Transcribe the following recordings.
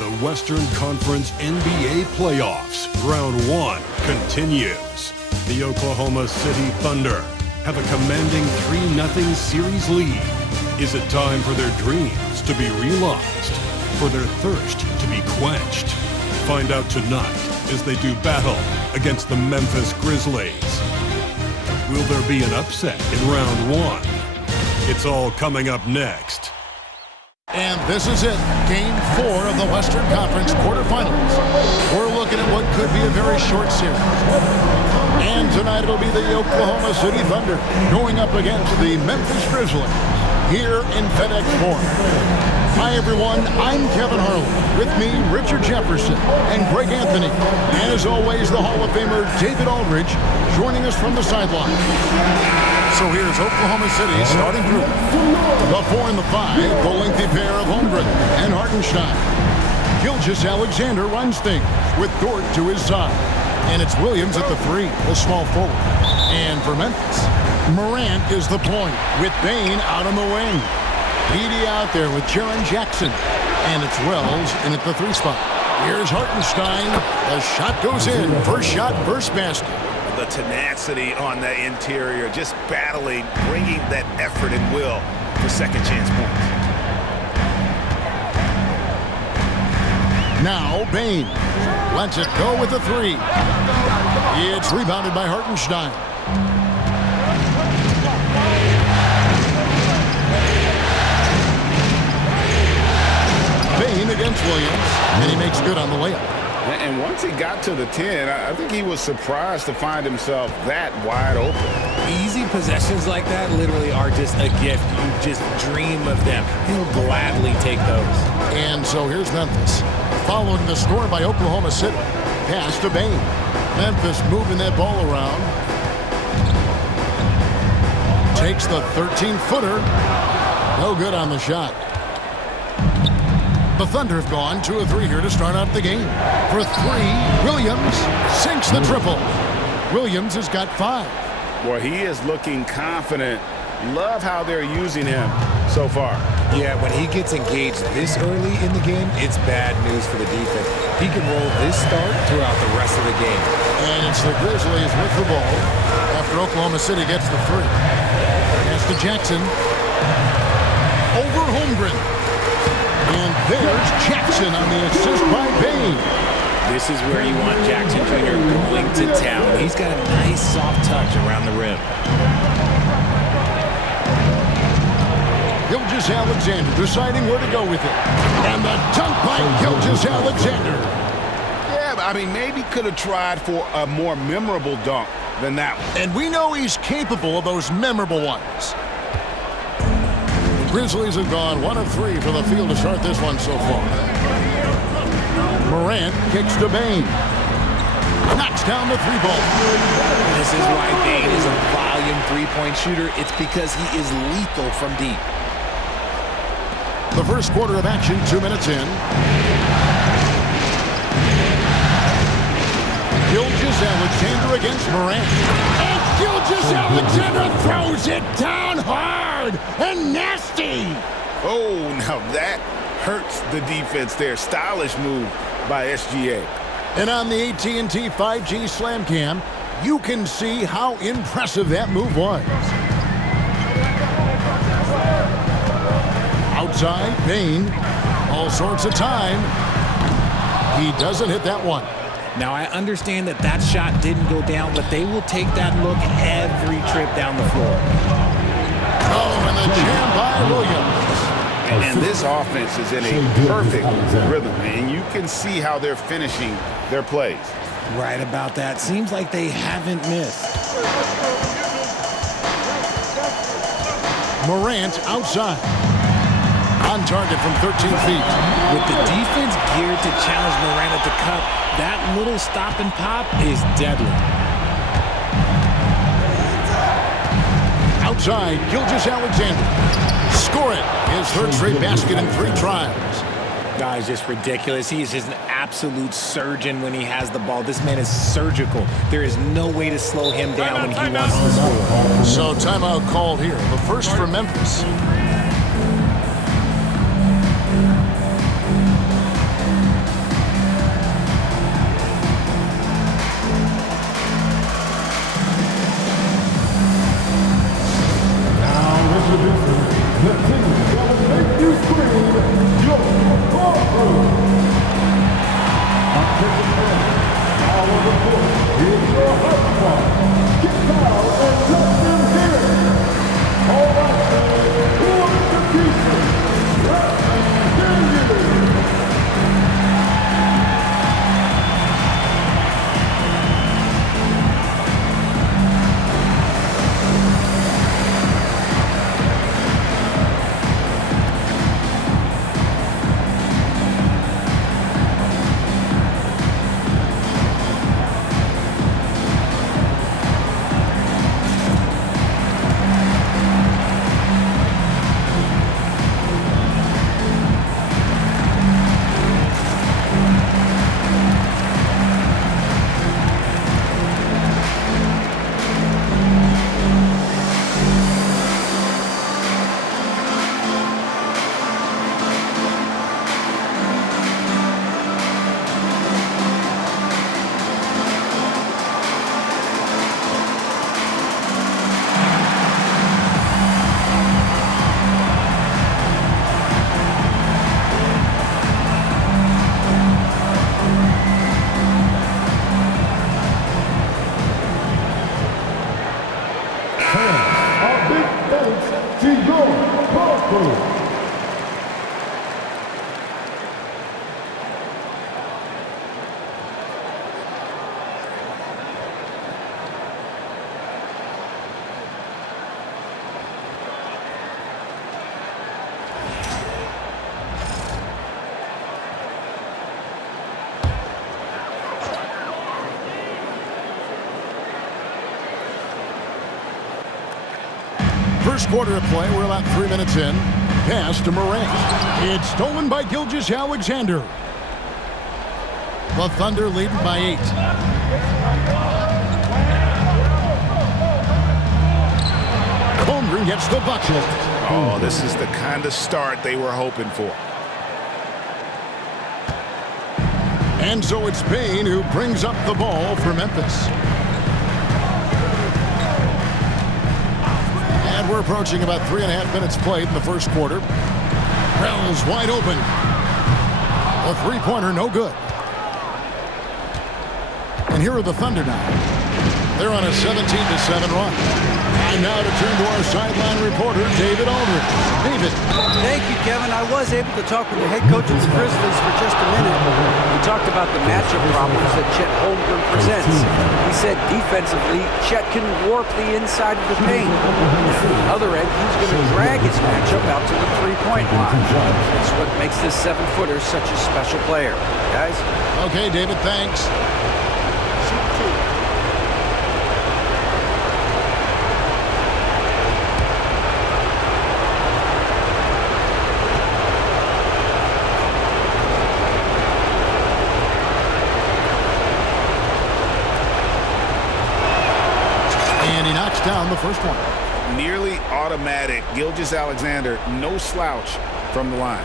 The Western Conference NBA playoffs, round 1 continues. The Oklahoma City Thunder have a commanding 3-0 series lead. Is it time for their dreams to be realized, for their thirst to be quenched? Find out tonight as they do battle against the Memphis Grizzlies. Will there be an upset in round 1? It's all coming up next. And this is it, Game 4 of the Western Conference quarterfinals. We're looking at what could be a very short series. And tonight it'll be the Oklahoma City Thunder going up against the Memphis Grizzlies here in FedExForum. Hi everyone, I'm Kevin Harlan. With me, Richard Jefferson and Greg Anthony. And as always, the Hall of Famer David Aldridge joining us from the sideline. So here's Oklahoma City starting group. The 4 and the 5, the lengthy pair of Holmgren and Hartenstein. Gilgeous-Alexander runs things with Dort to his side. And it's Williams at the 3, the small forward. And for Memphis, Morant is the point with Bane out on the wing. Petey out there with Jaren Jackson. And it's Wells in at the 3 spot. Here's Hartenstein. The shot goes in. First shot, first basket. The tenacity on the interior, just battling, bringing that effort and will for second chance points. Now Bane lets it go with a 3. It's rebounded by Hartenstein. Bane against Williams, and he makes good on the layup. And once he got to the 10, I think he was surprised to find himself that wide open. Easy possessions like that literally are just a gift. You just dream of them. He'll gladly take those. And so here's Memphis, following the score by Oklahoma City. Pass to Bane. Memphis moving that ball around. Takes the 13-footer. No good on the shot. The Thunder have gone 2 of 3 here to start out the game. For 3, Williams sinks the triple. Williams has got 5. Boy, he is looking confident. Love how they're using him so far. Yeah, when he gets engaged this early in the game, it's bad news for the defense. He can roll this start throughout the rest of the game. And it's the Grizzlies with the ball after Oklahoma City gets the 3. Pass to Jackson. Over Holmgren. And there's Jackson on the assist by Bane. This is where you want Jackson Jr. going to town. He's got a nice soft touch around the rim. Gilgeous-Alexander deciding where to go with it. And the dunk by Gilgeous-Alexander. Yeah, I mean, maybe could have tried for a more memorable dunk than that one. And we know he's capable of those memorable ones. Grizzlies have gone 1 of 3 from the field to start this one so far. Morant kicks to Bane. Knocks down the 3-ball. This is why Bane is a volume 3-point shooter. It's because he is lethal from deep. The first quarter of action, 2 minutes in. Gilgeous-Alexander against Morant. And Gilgeous-Alexander throws it down hard and nasty. Oh, now that hurts the defense there. Stylish move by SGA. And on the AT&T 5G Slam Cam, you can see how impressive that move was. Outside, Bane. All sorts of time. He doesn't hit that one. Now, I understand that that shot didn't go down, but they will take that look every trip down the floor. Oh, and the jam by Williams. And this offense is in a perfect rhythm, and you can see how they're finishing their plays. Right about that. Seems like they haven't missed. Morant outside. On target from 13 feet. With the defense geared to challenge Morant at the cup, that little stop and pop is deadly. Outside, Gilgeous-Alexander. Score it. His 3rd straight basket in 3 tries. Guy's just ridiculous. He is just an absolute surgeon when he has the ball. This man is surgical. There is no way to slow him down when he wants to score. So timeout called here. The first for Memphis. First quarter of play. We're about 3 minutes in. Pass to Morant. It's stolen by Gilgeous-Alexander. The Thunder leading by 8. Holmgren gets the bucket. Oh, this is the kind of start they were hoping for. And so it's Payne who brings up the ball for Memphis. And we're approaching about 3.5 minutes played in the first quarter. Wells wide open. A three-pointer, no good. And here are the Thunder now. They're on a 17-7 run. And now to turn to our sideline reporter, David Aldridge. David. Thank you, Kevin. I was able to talk with the head coach of the Grizzlies for just a minute. We talked about the matchup problems that Chet Holmgren presents. He said defensively, Chet can warp the inside of the paint. On the other end, he's going to drag his matchup out to the three-point line. That's what makes this 7-footer such a special player. Guys? Okay, David, thanks. Down the first one. Nearly automatic. Gilgeous-Alexander, no slouch from the line.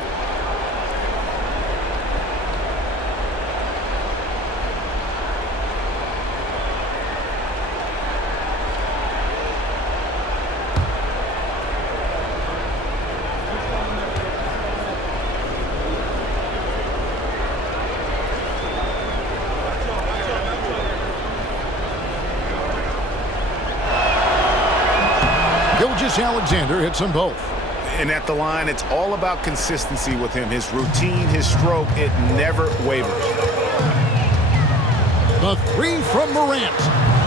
Gilgeous-Alexander hits them both. And at the line, it's all about consistency with him. His routine, his stroke, it never wavers. The three from Morant.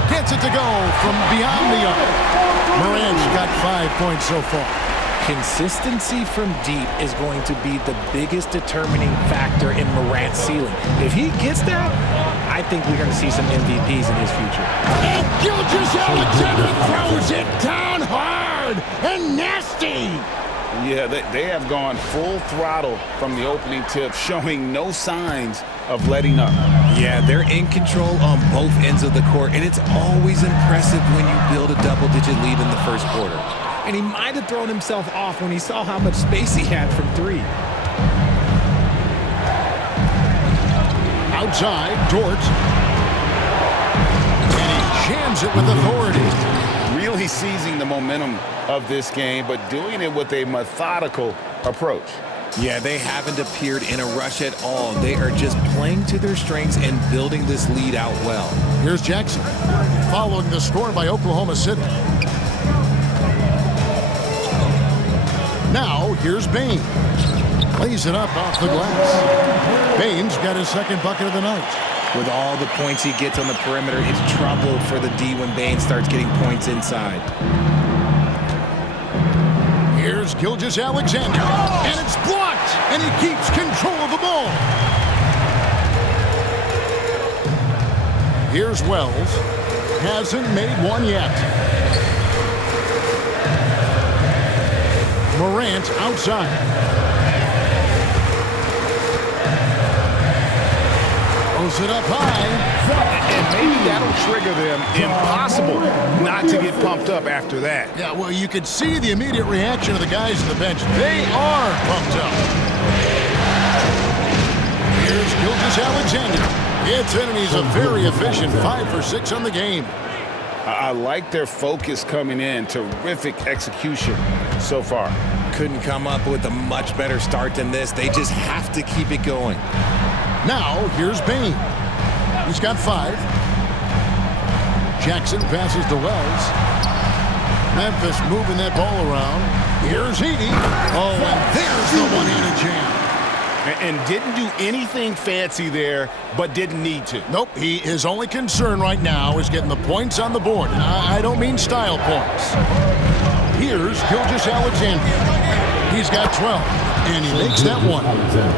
Gets it to go from beyond the arc. Morant's got 5 points so far. Consistency from deep is going to be the biggest determining factor in Morant's ceiling. If he gets that, I think we're going to see some MVPs in his future. And Gilgeous-Alexander throws it down hard and nasty. Yeah, they have gone full throttle from the opening tip, showing no signs of letting up. Yeah, they're in control on both ends of the court, and it's always impressive when you build a double-digit lead in the first quarter. And he might have thrown himself off when he saw how much space he had from three. Outside, Dort. And he jams it with authority. Really seizing the momentum of this game, but doing it with a methodical approach. Yeah, they haven't appeared in a rush at all. They are just playing to their strengths and building this lead out well. Here's Jackson, following the score by Oklahoma City. Now, here's Bain. Lays it up off the glass. Bain's got his second bucket of the night. With all the points he gets on the perimeter, it's trouble for the D when Bain starts getting points inside. Here's Gilgeous-Alexander, and it's blocked, and he keeps control of the ball. Here's Wells. Hasn't made one yet. Morant outside. Throws it up high. And maybe that'll trigger them. Impossible not to get pumped up after that. Yeah, well, you could see the immediate reaction of the guys on the bench. They are pumped up. Here's Gilgeous-Alexander. Gets in, and he's a very efficient 5 for 6 on the game. I like their focus coming in. Terrific execution so far. Couldn't come up with a much better start than this. They just have to keep it going. Now, here's Bain. He's got 5. Jackson passes to Wells. Memphis moving that ball around. Here's Edey. Oh, and there's the one-handed jam. And didn't do anything fancy there, but didn't need to. Nope, his only concern right now is getting the points on the board. And I don't mean style points. Here's Gilgeous-Alexander. He's got 12, and he makes that one.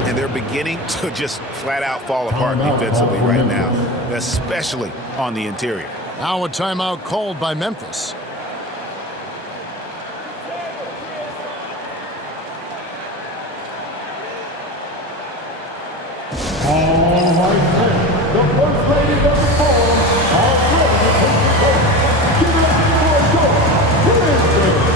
And they're beginning to just flat out fall apart defensively right now, especially on the interior. Now a timeout called by Memphis. All right, then. The first ladies of the forum are ready to take the court. Give it up for Grizzlies.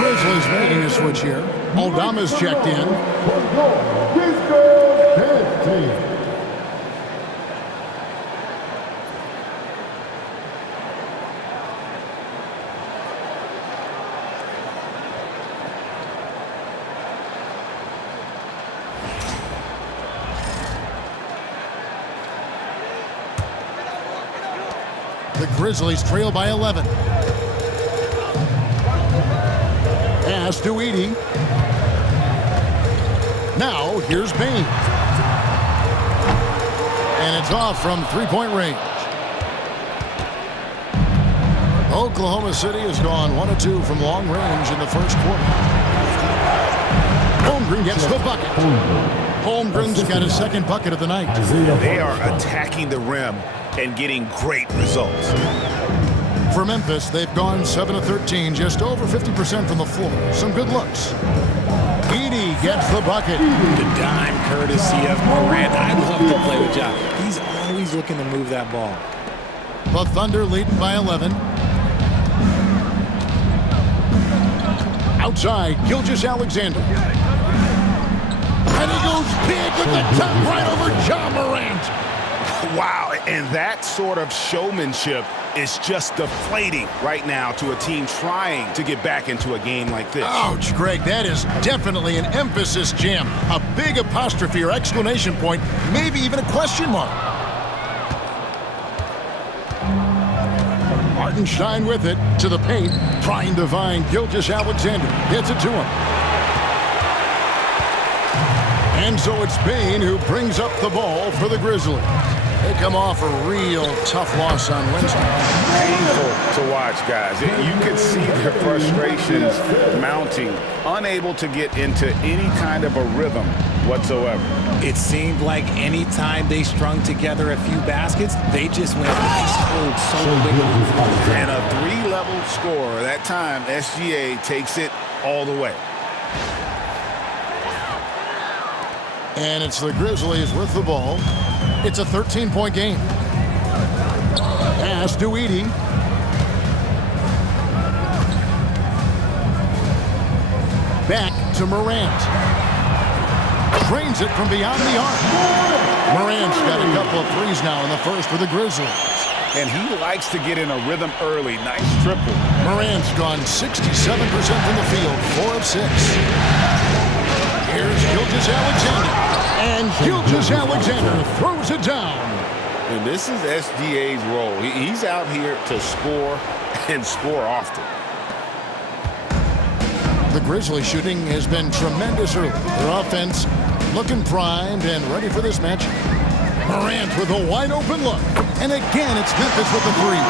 Grizzlies making a switch here. Aldama's checked in. The Grizzlies trail by 11. Pass to Edey. Now here's Bain. And it's off from three-point range. Oklahoma City has gone 1 of 2 from long range in the first quarter. Holmgren gets the bucket. Holmgren's got his second bucket of the night. They are attacking the rim and getting great results. For Memphis, they've gone 7 of 13, just over 50% from the floor. Some good looks. Edey gets the bucket. The dime courtesy of Morant. I love to play with Ja. He's always looking to move that ball. The Thunder lead by 11. Outside, Gilgeous-Alexander. And he goes big with the top right over Ja Morant. Wow, and that sort of showmanship is just deflating right now to a team trying to get back into a game like this. Ouch, Greg, that is definitely an emphasis jam. A big apostrophe or exclamation point, maybe even a question mark. Hartenstein with it to the paint, trying to find Gilgeous-Alexander. Gets it to him. And so it's Bain who brings up the ball for the Grizzlies. They come off a real tough loss on Wednesday. Painful to watch, guys. You can see their frustrations mounting, unable to get into any kind of a rhythm whatsoever. It seemed like any time they strung together a few baskets, they just went ice cold so quickly. And a 3-level score. That time, SGA takes it all the way. And it's the Grizzlies with the ball. It's a 13-point game. Pass to Edey. Back to Morant. Drains it from beyond the arc. Morant's got a couple of threes now in the first for the Grizzlies. And he likes to get in a rhythm early. Nice triple. Morant's gone 67% from the field, 4 of 6. Here's Gilgeous-Alexander. And Gilgeous-Alexander throws it down. And this is SGA's role. He's out here to score and score often. The Grizzlies shooting has been tremendous early. Their offense looking primed and ready for this match. Morant with a wide open look. And again, it's Memphis with the three.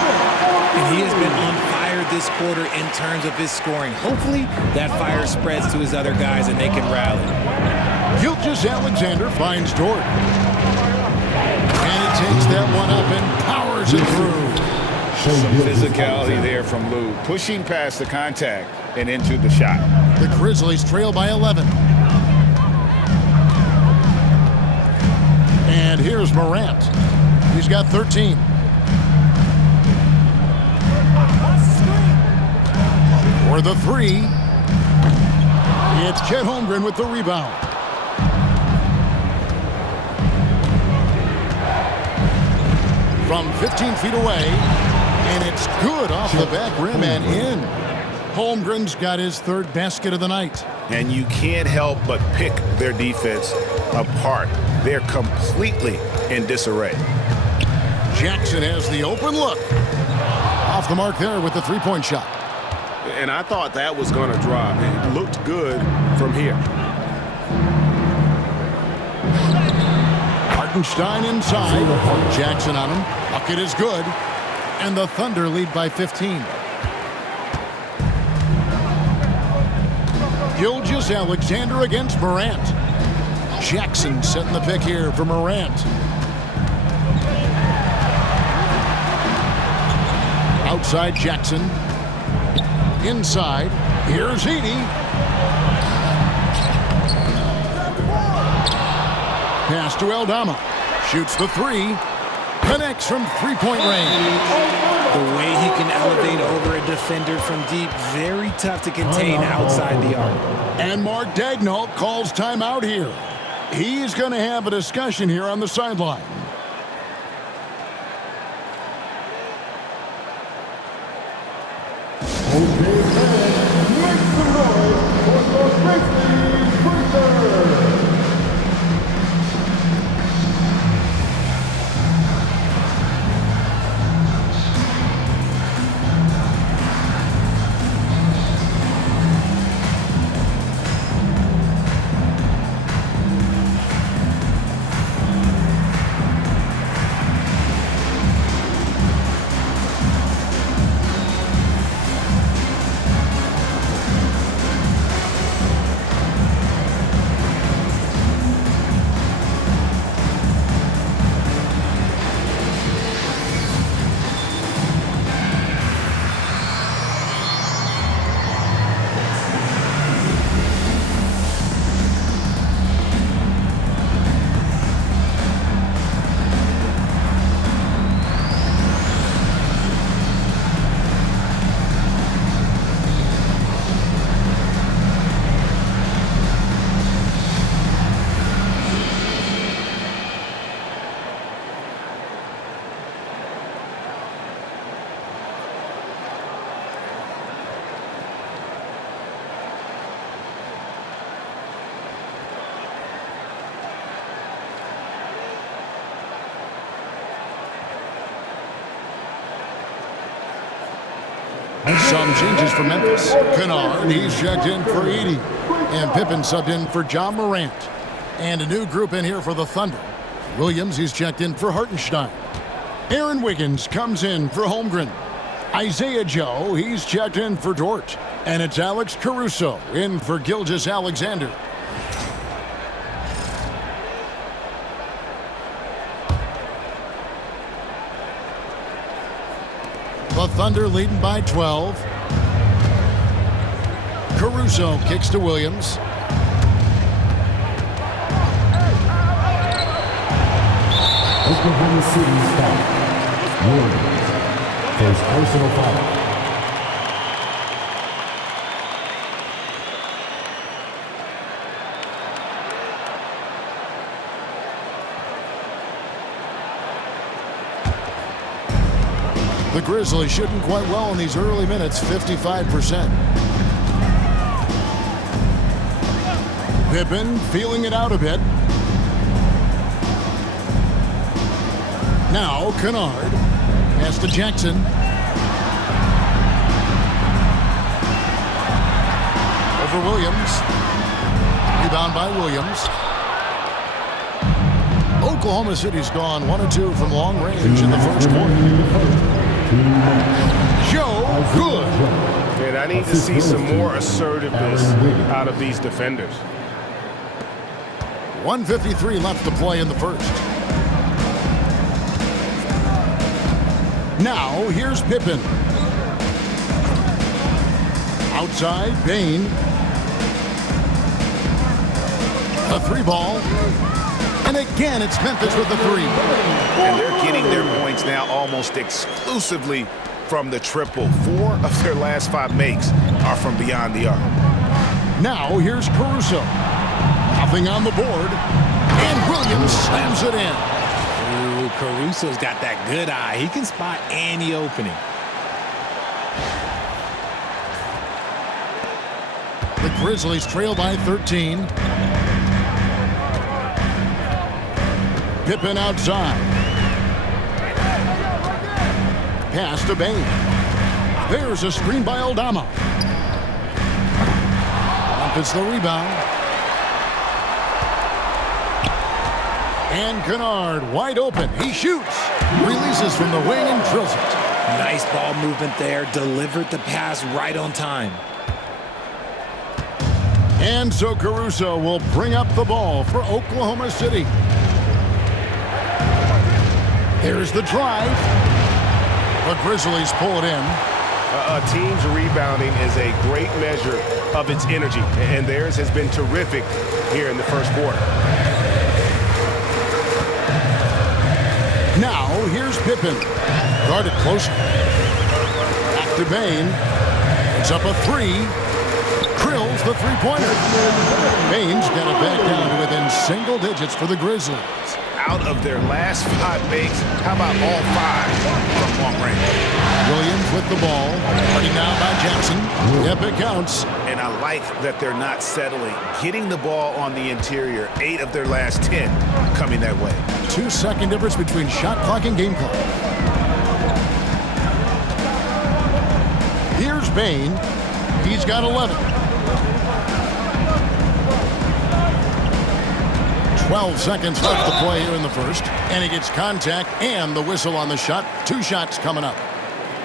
And he has been on fire this quarter in terms of his scoring. Hopefully that fire spreads to his other guys and they can rally. Gilgeous-Alexander finds Jordan. And he takes that one up and powers it through. Some physicality there from Lou, pushing past the contact and into the shot. The Grizzlies trail by 11. And here's Morant. He's got 13. For the three, it's Chet Holmgren with the rebound. From 15 feet away, and it's good off the back rim and in. Holmgren's got his third basket of the night. And you can't help but pick their defense apart. They're completely in disarray. Jackson has the open look. Off the mark there with the three-point shot. And I thought that was going to drop. It looked good from here. Hartenstein inside. Jackson on him. Bucket is good. And the Thunder lead by 15. Gilgeous-Alexander against Morant. Jackson setting the pick here for Morant. Outside Jackson. Inside. Here's Edey. Pass to Aldama. Shoots the three. Connects from three-point range. The way he can elevate over a defender from deep, very tough to contain outside the arc. And Mark Daigneault calls timeout here. He's going to have a discussion here on the sideline. Okay, fans, make some noise for the Memphis Grizzlies. Some changes for Memphis. Kennard, he's checked in for Edey. And Pippen subbed in for John Morant. And a new group in here for the Thunder. Williams, he's checked in for Hartenstein. Aaron Wiggins comes in for Holmgren. Isaiah Joe, he's checked in for Dort. And it's Alex Caruso in for Gilgeous-Alexander. The Thunder leading by 12. Caruso kicks to Williams. Oklahoma City's foul. Williams. First personal foul. The Grizzlies shooting quite well in these early minutes, 55%. Pippen feeling it out a bit. Now Kennard. Pass to Jackson. Over Williams. Rebound by Williams. Oklahoma City's gone 1 of 2 from long range in the first quarter. Joe Good. And I need to see some more assertiveness out of these defenders. 1:53 left to play in the first. Now, here's Pippen. Outside, Bane. A three ball. And again, it's Memphis with the three. And they're getting their points now almost exclusively from the triple. 4 of their last 5 makes are from beyond the arc. Now, here's Caruso. Nothing on the board. And Williams slams it in. Ooh, Caruso's got that good eye. He can spot any opening. The Grizzlies trail by 13. Pippen outside. Pass to Bane. There's a screen by Aldama. Memphis the rebound. And Kennard wide open. He shoots. Releases from the wing and drills it. Nice ball movement there. Delivered the pass right on time. And so Caruso will bring up the ball for Oklahoma City. There's the drive. The Grizzlies pull it in. A team's rebounding is a great measure of its energy, and theirs has been terrific here in the first quarter. Now, here's Pippen. Guarded close. Back to Bane. It's up a three. Drills the three-pointer. Bane's got it back down to within single digits for the Grizzlies. Out of their last 5 makes, how about all 5 from long range? Williams with the ball. Already now by Jackson. Yep, it counts. And I like that they're not settling. Getting the ball on the interior, 8 of their last 10 coming that way. 2-second difference between shot clock and game clock. Here's Bane. He's got 11. 12 seconds left to play here in the first. And he gets contact and the whistle on the shot. 2 shots coming up.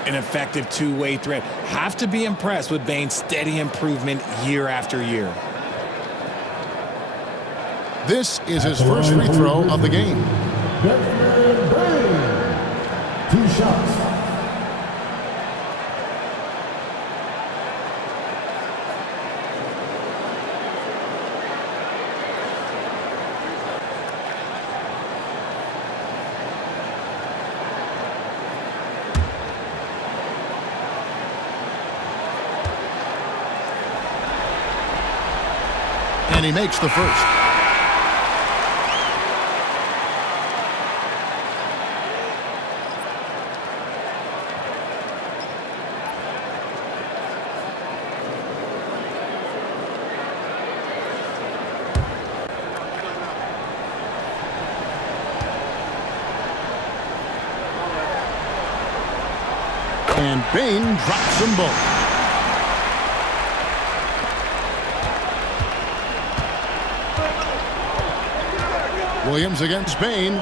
An effective two-way threat. Have to be impressed with Bane's steady improvement year after year. This is his first free throw of the game. Desmond Bane. 2 shots. And he makes the first. And Bane drops them both. Williams against Bane.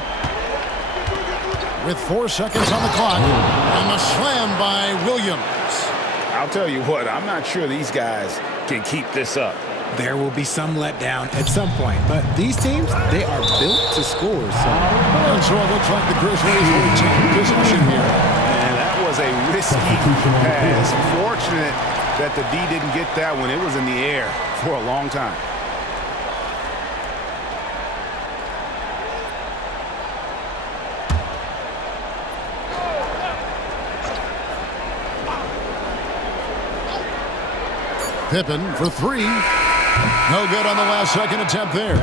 With 4 seconds on the clock. And the slam by Williams. I'll tell you what, I'm not sure these guys can keep this up. There will be some letdown at some point, but these teams, they are built to score. And so it looks like the Grizzlies will take possession here. And that was a risky pass. Fortunate that the D didn't get that one. It was in the air for a long time. Pippen for 3. No good on the last second attempt there.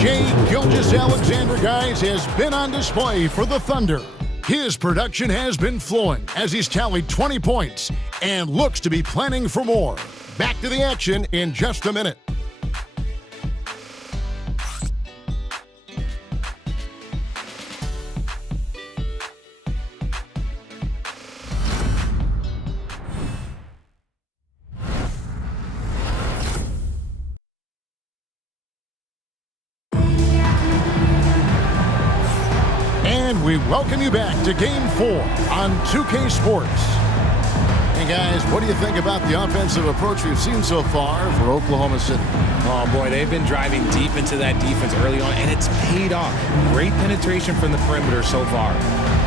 Shai Gilgeous-Alexander, guys, has been on display for the Thunder. His production has been flowing as he's tallied 20 points and looks to be planning for more. Back to the action in just a minute. And we welcome you back to Game 4 on 2K Sports. And And guys, what do you think about the offensive approach we've seen so far for Oklahoma City? Oh boy, they've been driving deep into that defense early on, and it's paid off. Great penetration from the perimeter so far.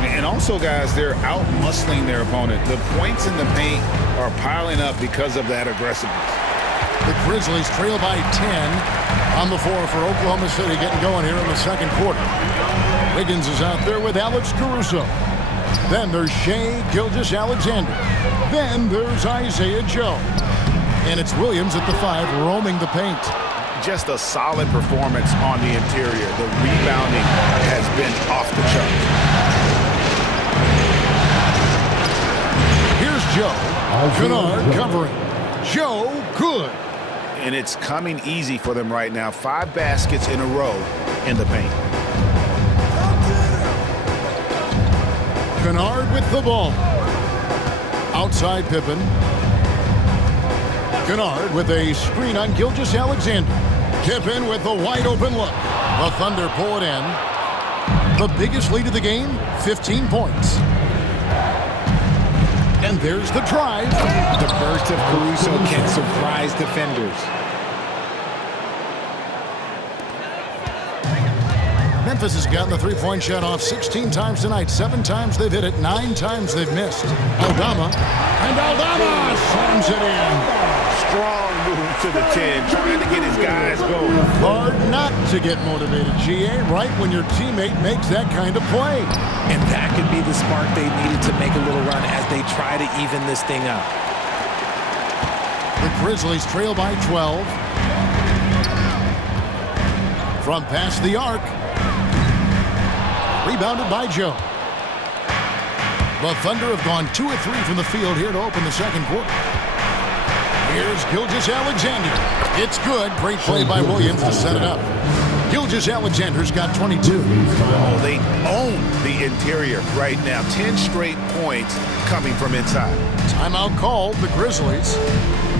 And also, guys, they're out-muscling their opponent. The points in the paint are piling up because of that aggressiveness. The Grizzlies trail by 10 on the floor for Oklahoma City, getting going here in the second quarter. Wiggins is out there with Alex Caruso. Then there's Shai Gilgeous-Alexander. Then there's Isaiah Joe. And it's Williams at the 5 roaming the paint. Just a solid performance on the interior. The rebounding has been off the charts. Here's Joe. Kennard covering. Joe, good. And it's coming easy for them right now. 5 baskets in a row in the paint. Kennard with the ball. Outside Pippen. Kennard with a screen on Gilgeous-Alexander. Pippen with a wide open look. The Thunder pull it in. The biggest lead of the game, 15 points. And there's the drive. The burst of Caruso can surprise defenders. Memphis has gotten the three-point shot off 16 times tonight. 7 times they've hit it, 9 times they've missed. Aldama, and Aldama slams it in. Strong move to the 10, trying to get his guys going. Hard not to get motivated, GA, right when your teammate makes that kind of play. And that could be the spark they needed to make a little run as they try to even this thing up. The Grizzlies trail by 12. From past the arc. Rebounded by Joe. The Thunder have gone 2 of 3 from the field here to open the second quarter. Here's Gilgeous-Alexander. It's good. Great play by Williams to set it up. Gilgeous-Alexander's got 22. Oh, they own the interior right now. 10 straight points coming from inside. Timeout called, the Grizzlies.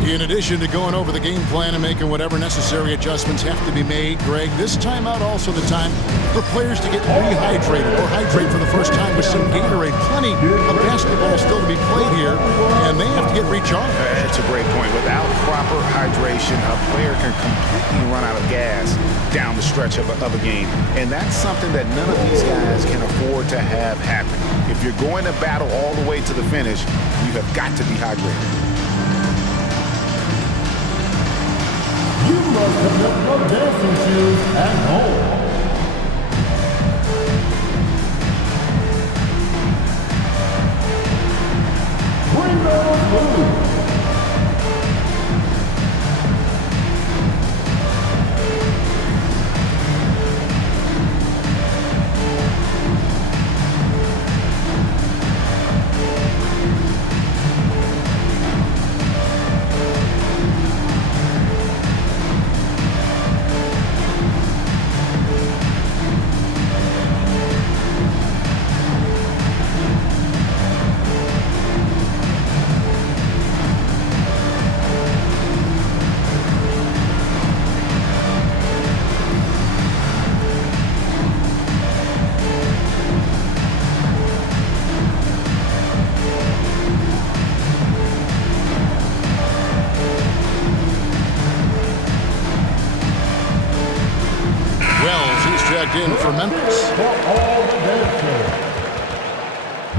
In addition to going over the game plan and making whatever necessary adjustments have to be made, Greg, this timeout also the time for players to get rehydrated or hydrate for the first time with some Gatorade. Plenty of basketball still to be played here, and they have to get recharged. That's a great point. Without proper hydration, a player can completely run out of gas down the stretch of a game. And that's something that none of these guys can afford to have happen. If you're going to battle all the way to the finish, you have got to be hydrated. You must have left your dancing shoes at home. Bring those moves. In for Memphis.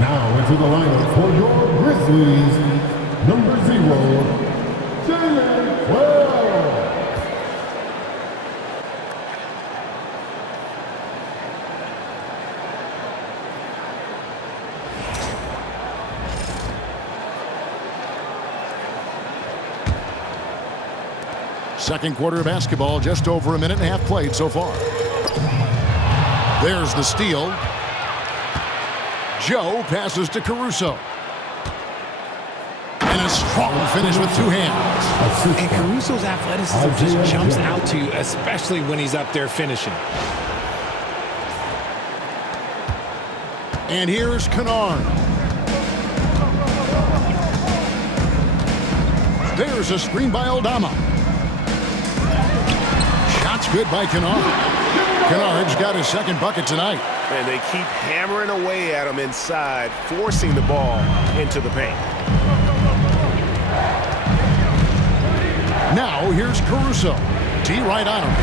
Now into the lineup for your Grizzlies, number 0, Jaren Jackson. Second quarter of basketball, just over a minute and a half played so far. There's the steal. Joe passes to Caruso. And a strong finish with 2 hands. And Caruso's athleticism just jumps out to you, especially when he's up there finishing. And here's Kennard. There's a screen by Aldama. Shot's good by Kennard. Kennard's got his second bucket tonight. And they keep hammering away at him inside, forcing the ball into the paint. Now here's Caruso. T right on him.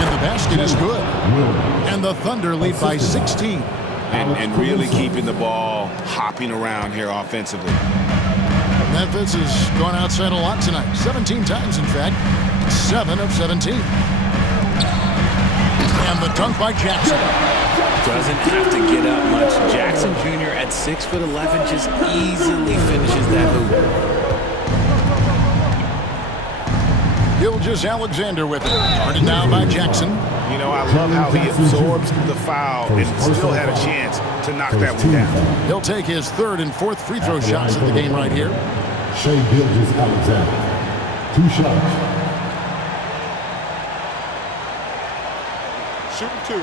And the basket is good. And the Thunder lead by 16. And really keeping the ball hopping around here offensively. Memphis has gone outside a lot tonight. 17 times, in fact. 7 of 17. And the dunk by Jackson. Doesn't have to get up much. Jackson Jr. at 6'11" just easily finishes that hoop. Gilgeous-Alexander with it. Guarded now by Jackson. You know, I love how he absorbs the foul and still had a chance to knock that one down. He'll take his third and fourth free throw shots of the game right here. Shai Gilgeous-Alexander. 2 shots. Shooting 2.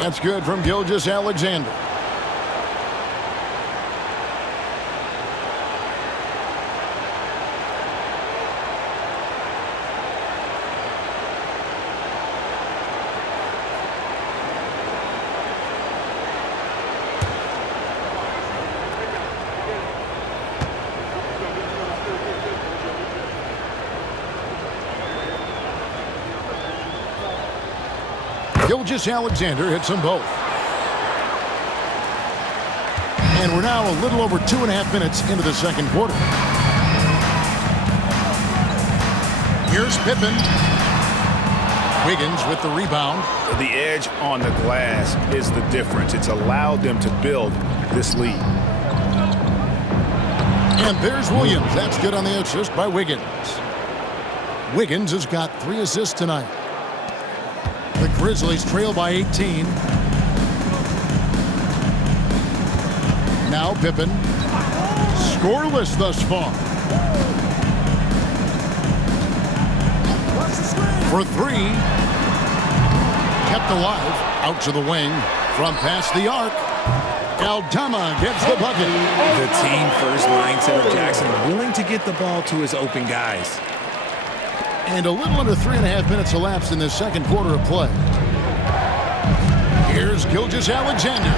That's good from Gilgeous-Alexander. Gilgeous-Alexander hits them both. And we're now a little over 2.5 minutes into the second quarter. Here's Pippen. Wiggins with the rebound. The edge on the glass is the difference. It's allowed them to build this lead. And there's Williams. That's good on the assist by Wiggins. Wiggins has got 3 assists tonight. The Grizzlies trail by 18. Now Pippen. Scoreless thus far. For 3. Kept alive. Out to the wing. From past the arc. Aldama gets the bucket. The team-first mindset of Jackson, willing to get the ball to his open guys. And a little under 3.5 minutes elapsed in this second quarter of play. Here's Gilgeous-Alexander.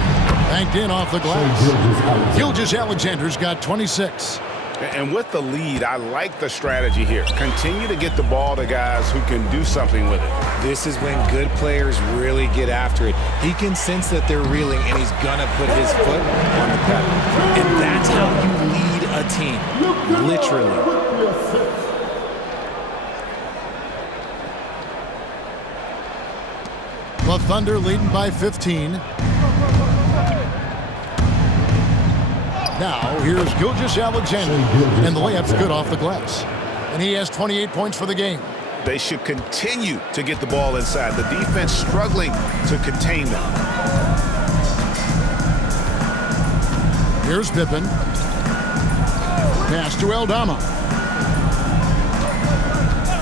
Banked in off the glass. Gilgeous-Alexander's got 26. And with the lead, I like the strategy here. Continue to get the ball to guys who can do something with it. This is when good players really get after it. He can sense that they're reeling, and he's going to put his foot on the pedal. And that's how you lead a team, literally. The Thunder leading by 15. Now, here's Gilgeous-Alexander. And the layup's good off the glass. And he has 28 points for the game. They should continue to get the ball inside. The defense struggling to contain them. Here's Pippen. Pass to Aldama.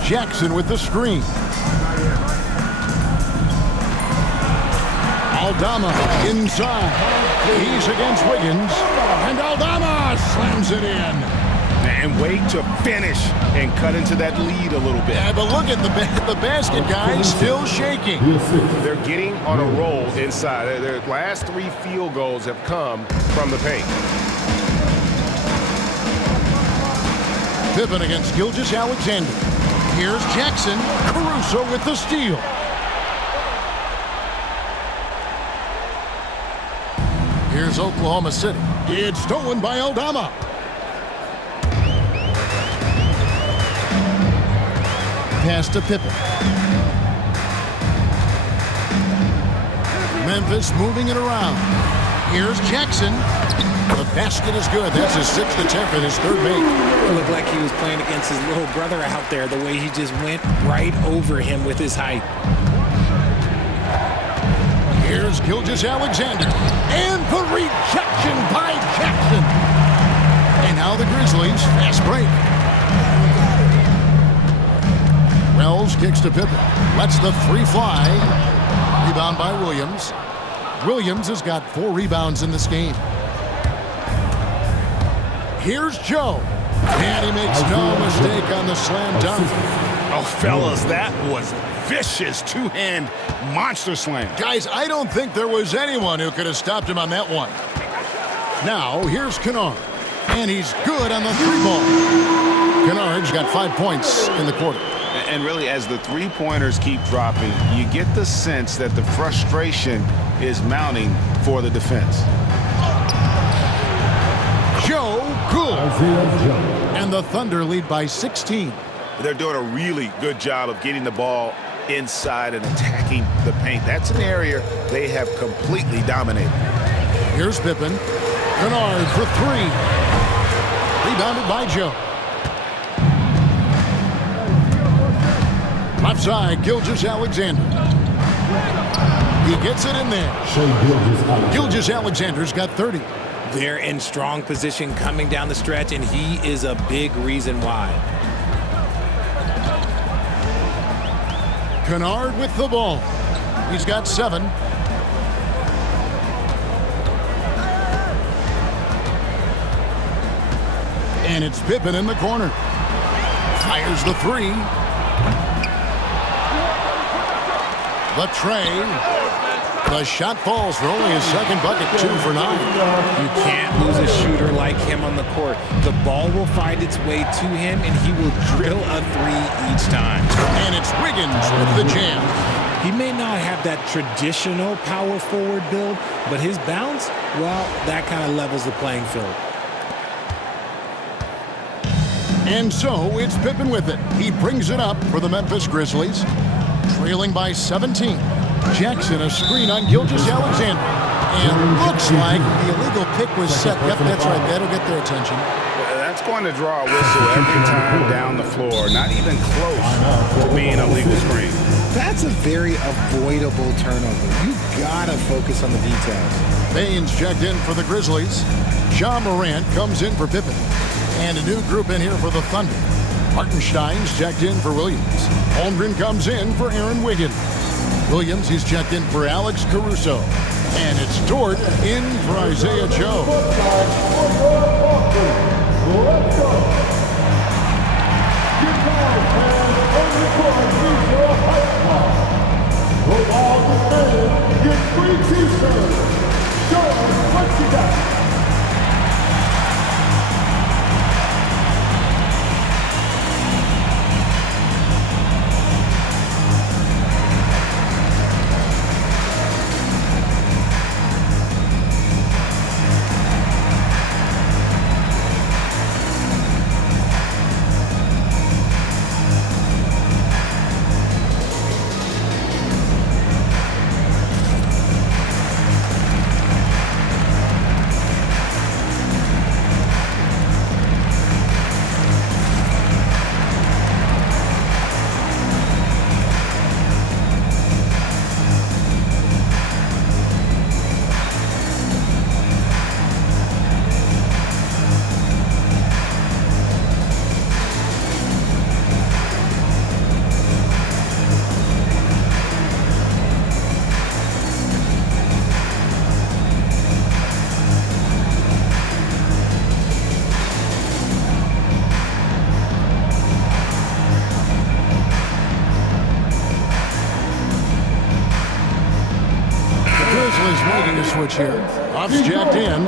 Jackson with the screen. Aldama inside. He's against Wiggins. And Aldama slams it in. And wait to finish and cut into that lead a little bit. Yeah, but look at the basket, guys, still shaking. They're getting on a roll inside. Their last 3 field goals have come from the paint. Pippen against Gilgeous-Alexander. Here's Jackson. Caruso with the steal. Here's Oklahoma City. It's stolen by Aldama. Pass to Pippen. Memphis moving it around. Here's Jackson. The basket is good. That's his 6th attempt at his 3rd make. It looked like he was playing against his little brother out there, the way he just went right over him with his height. Here's Gilgeous-Alexander. And the rejection by Jackson. And now the Grizzlies, fast break. Wells kicks to Pippen. Lets the 3 fly. Rebound by Williams. Williams has got 4 rebounds in this game. Here's Joe. And he makes no mistake on the slam dunk. Oh, fellas, that was vicious two-hand monster slam. Guys, I don't think there was anyone who could have stopped him on that one. Now, here's Kennard. And he's good on the three ball. Kennard's got 5 points in the quarter. And really, as the three-pointers keep dropping, you get the sense that the frustration is mounting for the defense. Joe good. And the Thunder lead by 16. They're doing a really good job of getting the ball inside and attacking the paint. That's an area they have completely dominated. Here's Pippen. Kennard for three. Rebounded by Joe. Left side, Gilgeous-Alexander. He gets it in there. Gilgeous-Alexander's got 30. They're in strong position coming down the stretch, and he is a big reason why. Kennard with the ball. He's got 7. And it's Pippen in the corner. Fires the three. The tray. The shot falls for only his second bucket, 2 for 9. You can't lose a shooter like him on the court. The ball will find its way to him, and he will drill a three each time. And it's Wiggins with the jam. He may not have that traditional power forward build, but his bounce, well, that kind of levels the playing field. And so it's Pippen with it. He brings it up for the Memphis Grizzlies, trailing by 17. Jackson, a screen on Gilgeous-Alexander. And looks like the illegal pick was set. Yep, that's right. That'll get their attention. That's going to draw a whistle every time down the floor. Not even close to being a legal screen. That's a very avoidable turnover. You gotta focus on the details. Baines checked in for the Grizzlies. Ja Morant comes in for Pippen. And a new group in here for the Thunder. Hartenstein's checked in for Williams. Holmgren comes in for Aaron Wiggins. Williams, he's checked in for Alex Caruso. And it's Dort in for Isaiah Joe. Making a switch here. Off's jacked in.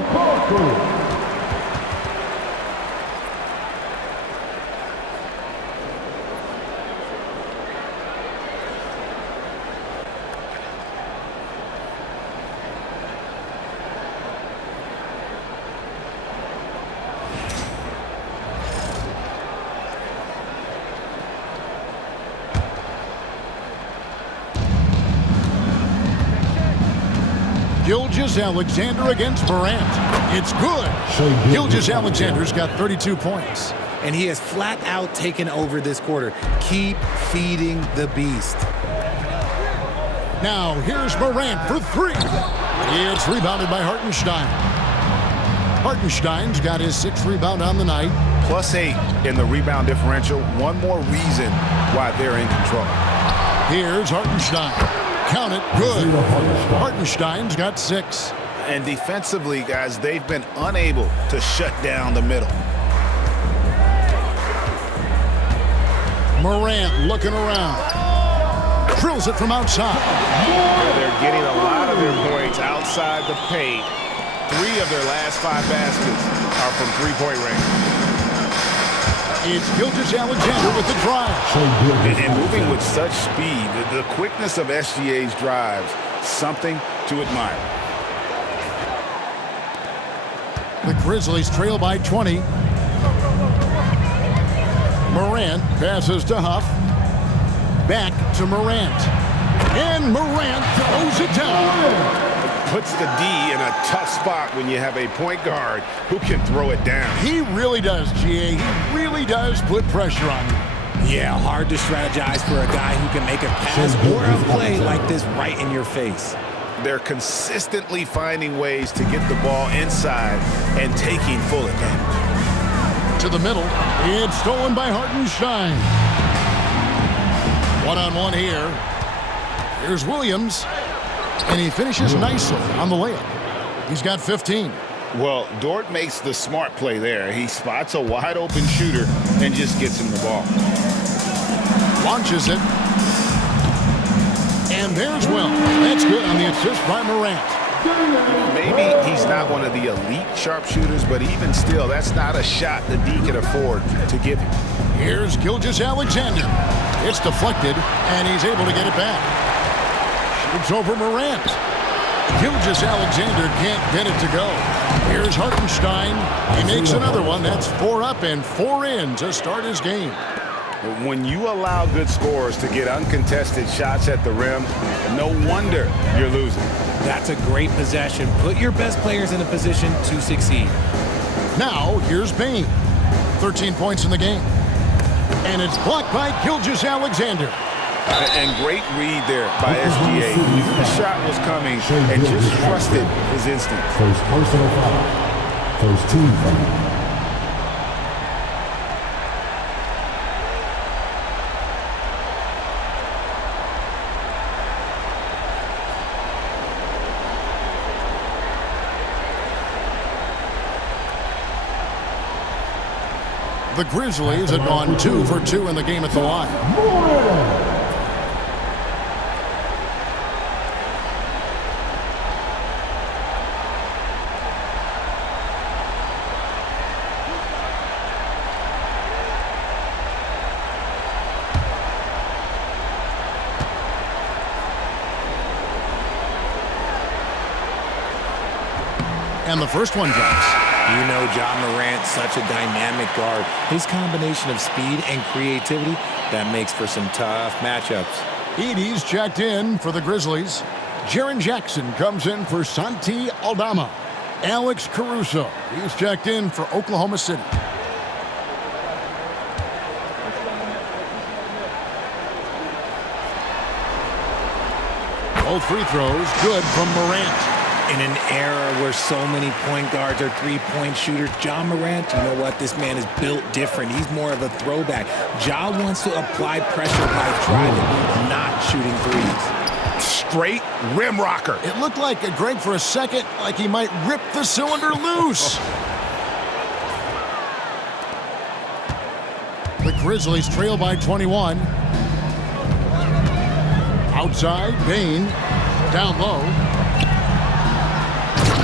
Gilgeous-Alexander against Morant. It's good. Gilgeous-Alexander's got 32 points. And he has flat out taken over this quarter. Keep feeding the beast. Now here's Morant for three. It's rebounded by Hartenstein. Hartenstein's got his 6th rebound on the night. +8 in the rebound differential. One more reason why they're in control. Here's Hartenstein. Count it, good. Hartenstein's got 6. And defensively, guys, they've been unable to shut down the middle. Morant looking around. Drills it from outside. They're getting a lot of their points outside the paint. 3 of their last 5 baskets are from three-point range. It's Gilgeous-Alexander with the drive. And moving with such speed, the quickness of SGA's drives, something to admire. The Grizzlies trail by 20. Morant passes to Huff. Back to Morant. And Morant throws it down. Puts the D in a tough spot when you have a point guard who can throw it down. He really does, GA. He really does put pressure on you. Yeah, hard to strategize for a guy who can make a pass or a play like this right in your face. They're consistently finding ways to get the ball inside and taking full advantage. To the middle. It's stolen by Hartenstein. One-on-one here. Here's Williams. And he finishes nicely on the layup. He's got 15. Well, Dort makes the smart play there. He spots a wide-open shooter and just gets him the ball. Launches it. And there's Will. That's good on the assist by Morant. Maybe he's not one of the elite sharpshooters, but even still, that's not a shot the D can afford to give him. Here's Gilgeous-Alexander. It's deflected, and he's able to get it back. Shoots over Morant. Gilgeous-Alexander can't get it to go. Here's Hartenstein. He makes another one. That's 4 up and 4 in to start his game. When you allow good scorers to get uncontested shots at the rim, no wonder you're losing. That's a great possession. Put your best players in a position to succeed. Now, here's Bane. 13 points in the game. And it's blocked by Gilgeous-Alexander. And great read there by SGA. He knew the shot was coming and just trusted his instincts. First personal foul. First team foul. The Grizzlies had gone 2 for 2 in the game at the line. And the first one drops. You know Ja Morant's such a dynamic guard. His combination of speed and creativity, that makes for some tough matchups. Edey's checked in for the Grizzlies. Jaren Jackson comes in for Santi Aldama. Alex Caruso, he's checked in for Oklahoma City. Both free throws good from Morant. In an era where so many point guards are three-point shooters, Ja Morant, you know what? This man is built different. He's more of a throwback. Ja wants to apply pressure by driving, not shooting threes. Straight rim rocker. It looked like Greg for a second, like he might rip the cylinder loose. The Grizzlies trail by 21. Outside, Bane. Down low.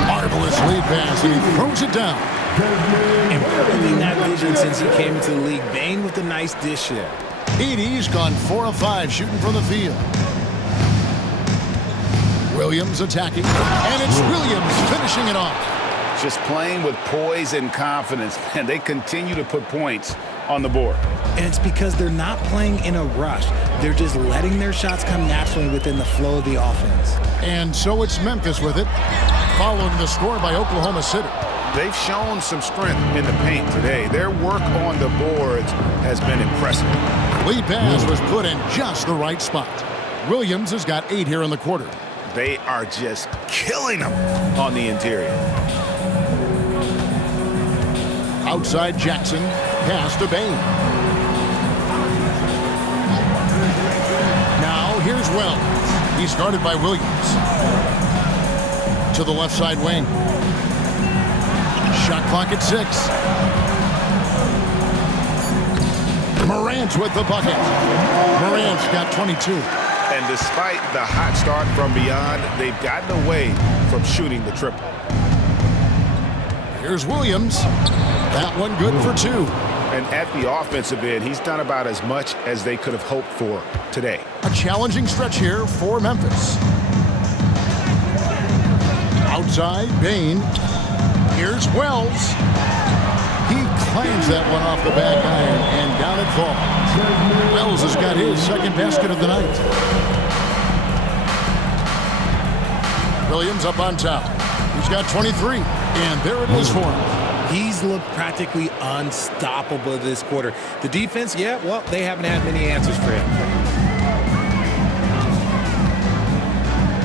Marvelous lead pass, and he throws it down. Improving that vision since he came into the league. Bane with a nice dish there. Edey's gone 4 of 5 shooting from the field. Williams attacking, and it's Williams finishing it off. Just playing with poise and confidence, and they continue to put points on the board. And it's because they're not playing in a rush. They're just letting their shots come naturally within the flow of the offense. And so it's Memphis with it, following the score by Oklahoma City. They've shown some strength in the paint today. Their work on the boards has been impressive. Lead pass was put in just the right spot. Williams has got 8 here in the quarter. They are just killing them on the interior. Outside Jackson, pass to Bane. Now here's Wells. He's guarded by Williams. To the left side wing. Shot clock at 6. Morant Morant with the bucket. Morant's got 22. And despite the hot start from beyond, they've gotten away from shooting the triple. Here's Williams. That one good for 2. And at the offensive end, he's done about as much as they could have hoped for today. A challenging stretch here for Memphis. Outside, Bain. Here's Wells. He claims that one off the back iron, and down it falls. Wells has got his second basket of the night. Williams up on top. He's got 23, and there it is for him. He's looked practically unstoppable this quarter. The defense, yeah, well, they haven't had many answers for him.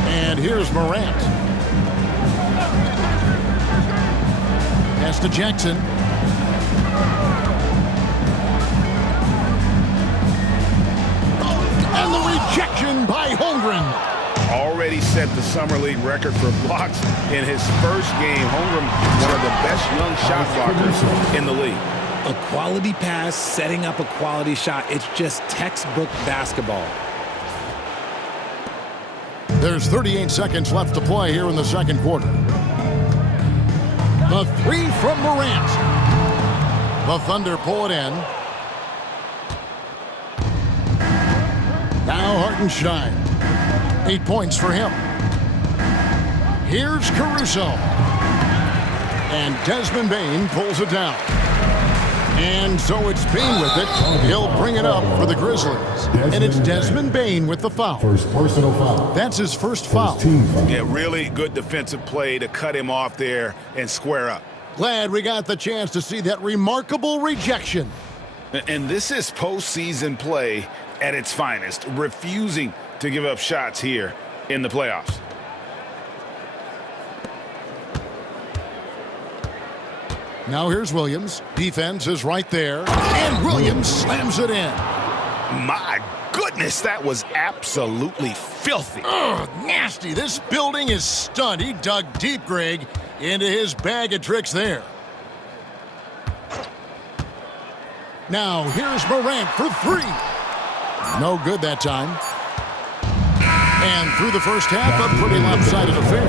And here's Morant. Pass to Jackson. And the rejection by Holmgren. Already set the Summer League record for blocks in his first game. Holmgren, one of the best young shot blockers in the league. A quality pass, setting up a quality shot. It's just textbook basketball. There's 38 seconds left to play here in the second quarter. The three from Morant. The Thunder pull it in. Now Hartenstein. 8 points for him. Here's Caruso. And Desmond Bain pulls it down. And so it's Bain with it. He'll bring it up for the Grizzlies. And it's Desmond Bain with the foul. First personal foul. That's his first foul. Team foul. Yeah, really good defensive play to cut him off there and square up. Glad we got the chance to see that remarkable rejection. And this is postseason play at its finest, refusing to give up shots here in the playoffs. Now here's Williams. Defense is right there. And Williams slams it in. My goodness, that was absolutely filthy. Ugh, nasty. This building is stunned. He dug deep, Greg, into his bag of tricks there. Now here's Morant for 3. No good that time. And through the first half, a pretty lopsided affair.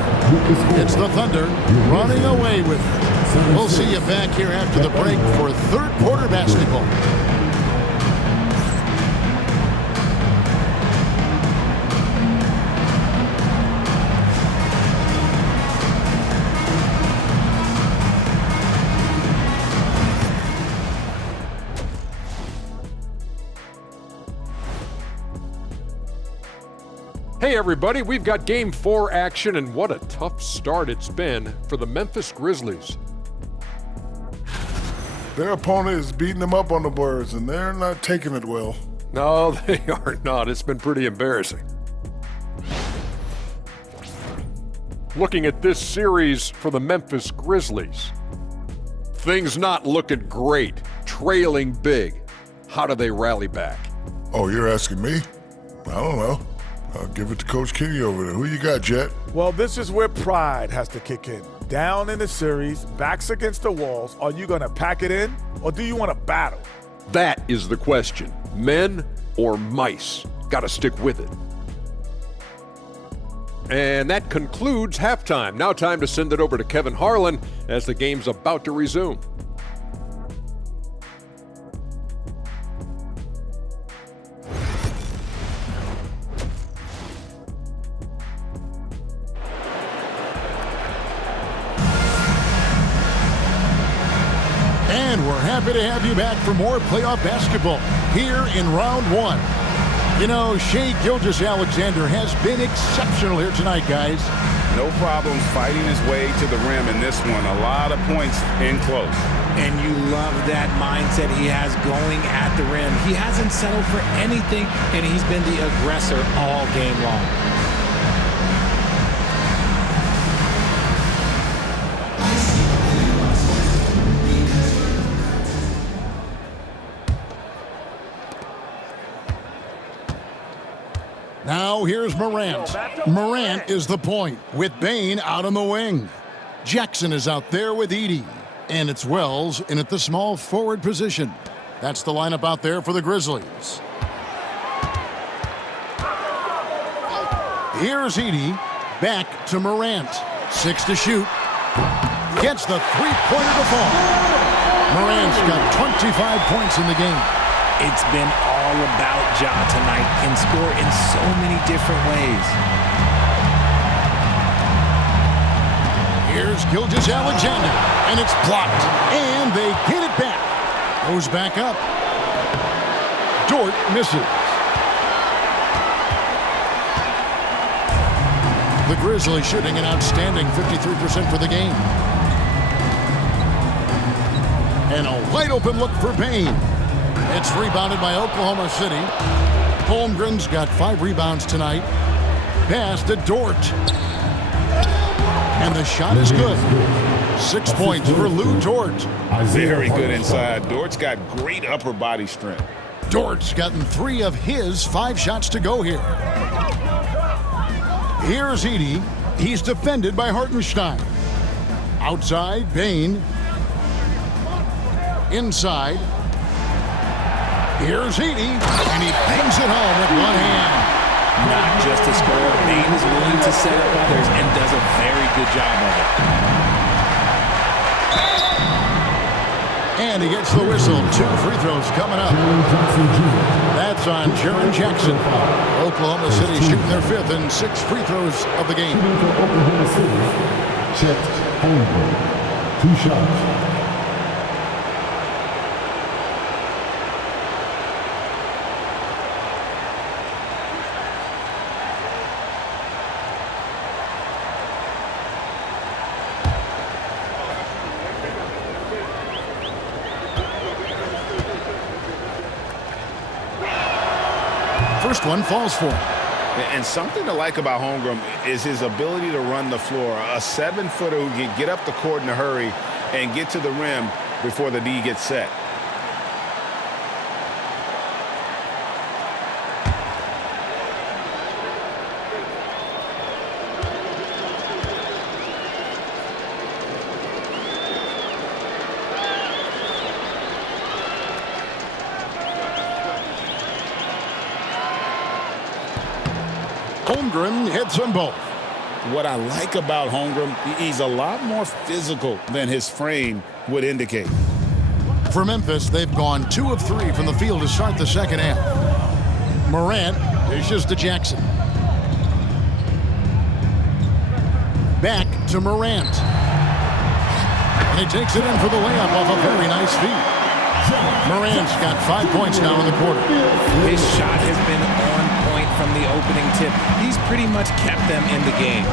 It's the Thunder running away with it. We'll see you back here after the break for third quarter basketball. Hey everybody, we've got Game 4 action, and what a tough start it's been for the Memphis Grizzlies. Their opponent is beating them up on the boards, and they're not taking it well. No, they are not. It's been pretty embarrassing. Looking at this series for the Memphis Grizzlies, things not looking great, trailing big. How do they rally back? Oh, you're asking me? I don't know. I'll give it to Coach Kenny over there. Who you got, Jet? Well, this is where pride has to kick in. Down in the series, backs against the walls, are you going to pack it in or do you want to battle? That is the question. Men or mice? Got to stick with it. And that concludes halftime. Now time to send it over to Kevin Harlan as the game's about to resume. And we're happy to have you back for more playoff basketball here in round 1. You know, Shai Gilgeous-Alexander has been exceptional here tonight, guys. No problems fighting his way to the rim in this one. A lot of points in close. And you love that mindset he has going at the rim. He hasn't settled for anything, and he's been the aggressor all game long. Now here's Morant. Morant is the point with Bain out on the wing. Jackson is out there with Edey. And it's Wells in at the small forward position. That's the lineup out there for the Grizzlies. Here's Edey. Back to Morant. 6 to shoot. Gets the three-pointer to fall. Morant's got 25 points in the game. It's been all about Ja tonight. Can score in so many different ways. Here's Gilgeous-Alexander, and it's blocked. And they get it back. Goes back up. Dort misses. The Grizzlies shooting an outstanding 53% for the game. And a wide open look for Payne. It's rebounded by Oklahoma City. Holmgren's got 5 rebounds tonight. Pass to Dort. And the shot is good. 6 points for Lou Dort. Very good inside. Dort's got great upper body strength. Dort's gotten 3 of his 5 shots to go here. Here's Edey. He's defended by Hartenstein. Outside, Payne. Inside. Here's Edey, and he bangs it home with one hand. Not just a scorer, Payne is willing to set up others and does a very good job of it. And he gets the whistle. 2 free throws coming up. That's on Jaren Jackson. Oklahoma City shooting their 5th and 6th free throws of the game. Oklahoma City, Chet Holmgren, 2 shots. First one falls for him. And something to like about Holmgren is his ability to run the floor. A 7-footer who can get up the court in a hurry and get to the rim before the D gets set. Holmgren hits them both. What I like about Holmgren, he's a lot more physical than his frame would indicate. For Memphis, they've gone 2 of 3 from the field to start the second half. Morant dishes to Jackson. Back to Morant. And he takes it in for the layup off a very nice feed. Morant's got 5 points now in the quarter. His shot has been on point from the opening tip. He's pretty much kept them in the game.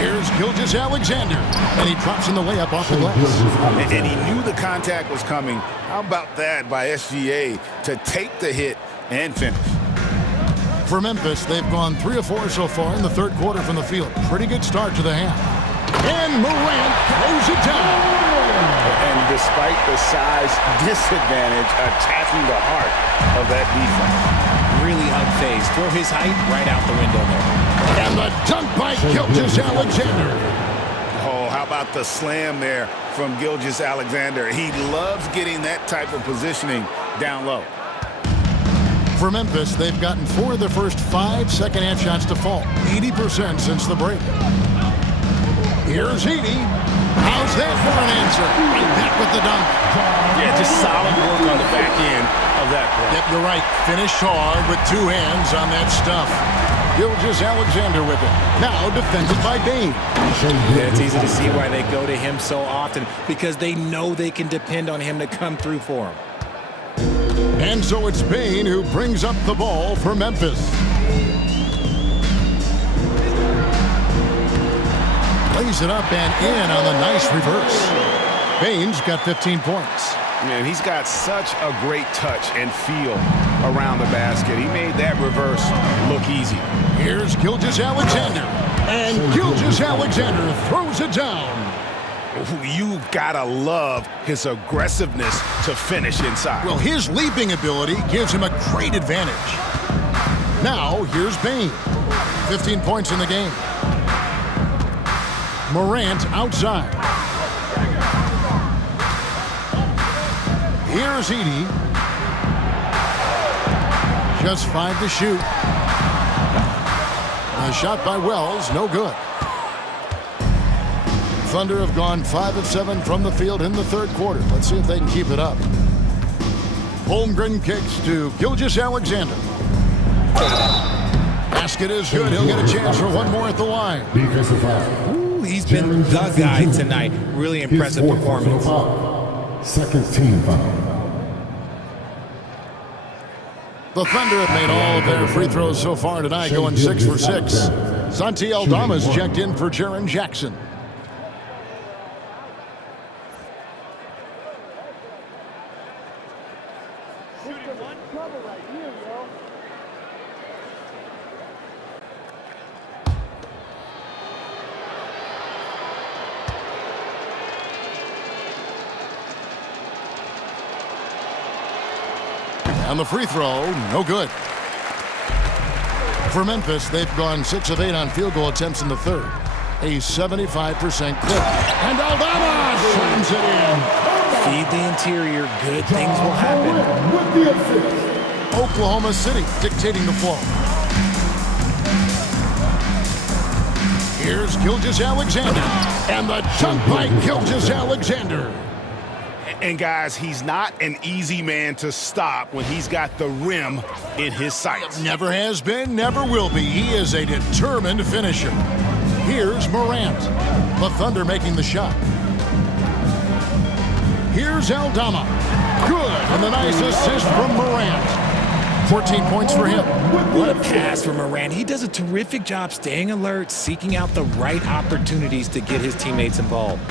Here's Gilgeous-Alexander, and he drops in the layup off the glass. And he knew the contact was coming. How about that by SGA to take the hit and finish? For Memphis, they've gone 3 of 4 so far in the third quarter from the field. Pretty good start to the half. And Morant throws it down. And despite the size disadvantage, attacking the heart of that defense. Really unfazed. Throw his height right out the window there. And the dunk by Gilgeous-Alexander. Oh, how about the slam there from Gilgeous-Alexander? He loves getting that type of positioning down low. For Memphis, they've gotten 4 of their first 5 second-half shots to fall. 80% since the break. Here's Edey. How's that for an answer? Right back with the dunk. Yeah, just solid work on the back end of that play. Yep, you're right. Finished hard with 2 hands on that stuff. Gilgeous-Alexander with it. Now defended by Payne. Yeah, it's easy to see why they go to him so often, because they know they can depend on him to come through for them. And so it's Payne who brings up the ball for Memphis. Plays it up and in on the nice reverse. Payne's got 15 points. Man, he's got such a great touch and feel around the basket. He made that reverse look easy. Here's Gilgeous-Alexander. And Gilgeous-Alexander throws it down. You gotta love his aggressiveness to finish inside. Well, his leaping ability gives him a great advantage. Now, here's Payne. 15 points in the game. Morant outside. Here's Edey. Just 5 to shoot. A shot by Wells, no good. Thunder have gone 5 of 7 from the field in the third quarter. Let's see if they can keep it up. Holmgren kicks to Gilgeous-Alexander. Basket is good. He'll get a chance for one more at the line. Ooh, he's been the guy tonight. Really impressive performance. Second team foul. The Thunder have made all of their free throws so far tonight, going 6 for 6. Santi Aldama's checked in for Jaren Jackson. And the free throw, no good. For Memphis, they've gone 6 of 8 on field goal attempts in the third. A 75% clip. And Aldama slams it in. Feed the interior. Good things will happen. Oklahoma City dictating the flow. Here's Gilgeous-Alexander. And the chunk by Gilgeous-Alexander. And guys, he's not an easy man to stop when he's got the rim in his sights. Never has been, never will be. He is a determined finisher. Here's Morant. The Thunder making the shot. Here's Aldama. Good, and a nice assist from Morant. 14 points for him. What a pass from Morant. He does a terrific job staying alert, seeking out the right opportunities to get his teammates involved.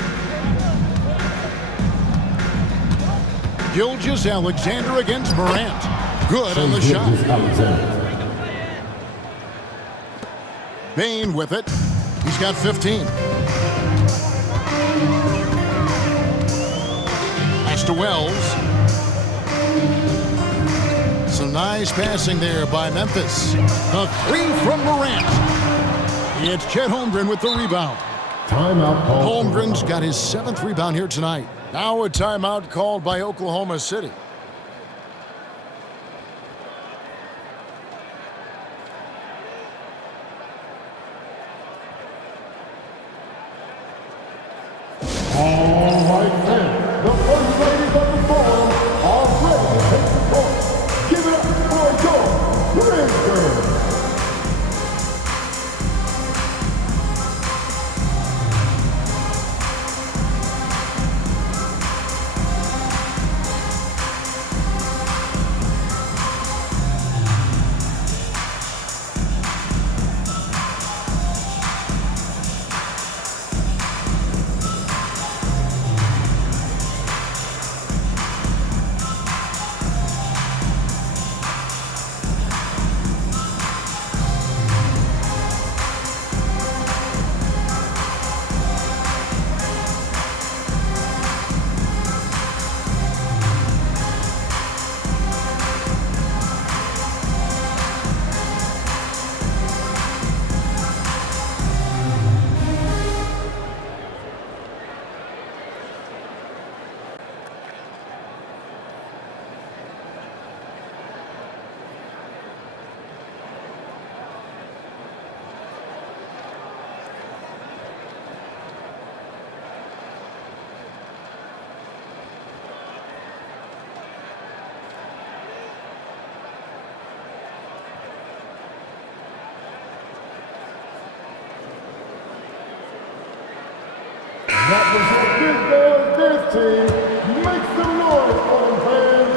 Gilgeous-Alexander against Morant. Good on the shot. Bain with it. He's got 15. Pass to Wells. Some nice passing there by Memphis. A 3 from Morant. It's Chet Holmgren with the rebound. Timeout call. Holmgren's got his 7th rebound here tonight. Now a timeout called by Oklahoma City. All right then. The first ladies of the forum are ready to take the court. Give it up for your Grizzlies. Represent this team. Make some noise for them, fans.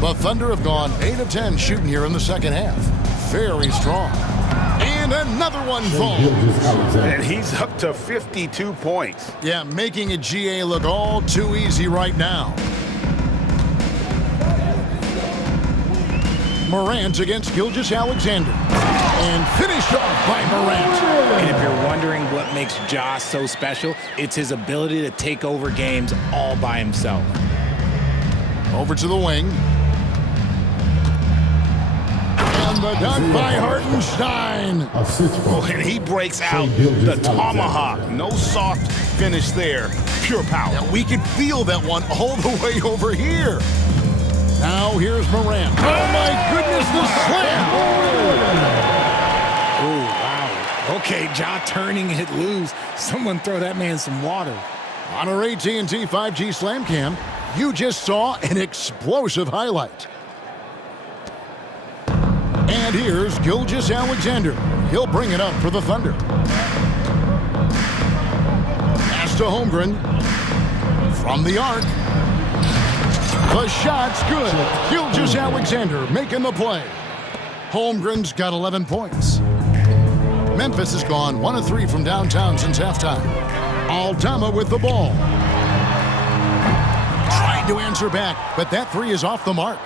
The Thunder have gone 8 of 10 shooting here in the second half. Very strong. And another one falls. And he's up to 52 points. Yeah, making a GA look all too easy right now. Morant against Gilgeous-Alexander. And finished off by Morant. And if you're wondering what makes Ja so special, it's his ability to take over games all by himself. Over to the wing. And the dunk by Hartenstein. Oh, and he breaks out the tomahawk. No soft finish there. Pure power. Now we can feel that one all the way over here. Now here's Morant. Oh, my goodness, the slam. Oh, wow. Okay, Ja turning it loose. Someone throw that man some water. On our AT&T 5G Slam Cam, you just saw an explosive highlight. And here's Gilgeous-Alexander. He'll bring it up for the Thunder. Pass to Holmgren. From the arc. The shot's good. Gilgeous-Alexander making the play. Holmgren's got 11 points. Memphis has gone 1 of 3 from downtown since halftime. Aldama with the ball. Trying to answer back, but that three is off the mark.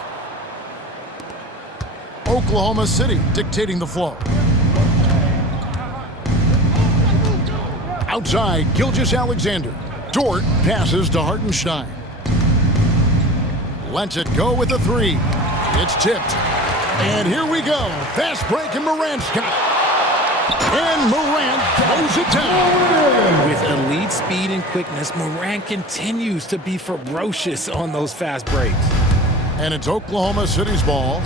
Oklahoma City dictating the flow. Outside, Gilgeous-Alexander. Dort passes to Hartenstein. Lets it go with the three. It's tipped. And here we go. Fast break, and Morant's got it. And Morant throws it down. With elite speed and quickness, Morant continues to be ferocious on those fast breaks. And it's Oklahoma City's ball.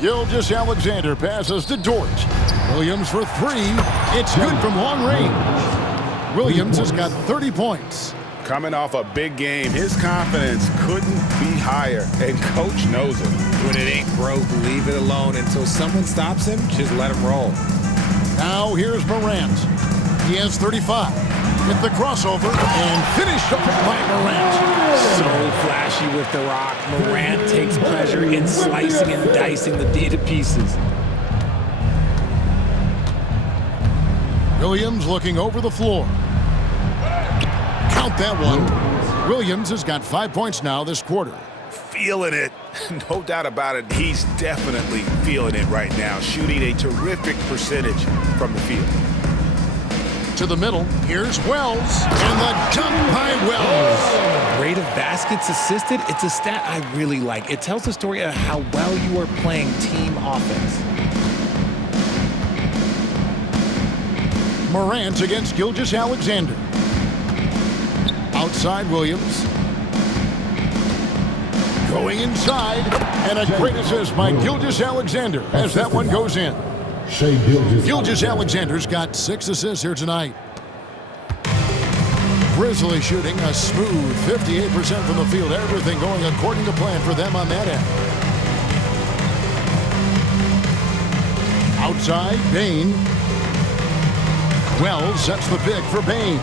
Gilgeous-Alexander passes to Dort. Williams for three. It's good from long range. Williams has got 30 points. Coming off a big game, his confidence couldn't be higher, and Coach knows it. When it ain't broke, leave it alone until someone stops him. Just let him roll. Now here's Morant. He has 35. Hit the crossover and finished off by Morant. So flashy with the rock. Morant takes pleasure in slicing and dicing the D to pieces. Williams looking over the floor. Count that one. Williams has got 5 points now this quarter. Feeling it. No doubt about it. He's definitely feeling it right now. Shooting a terrific percentage from the field. To the middle. Here's Wells. And the dunk by Wells. Rate of baskets assisted. It's a stat I really like. It tells the story of how well you are playing team offense. Morant against Gilgeous-Alexander. Outside Williams. Going inside. And a great assist by Gilgeous-Alexander as that one goes in. Gilgeous-Alexander's got 6 assists here tonight. Grizzlies shooting a smooth 58% from the field. Everything going according to plan for them on that end. Outside, Bain. Wells sets the pick for Bain.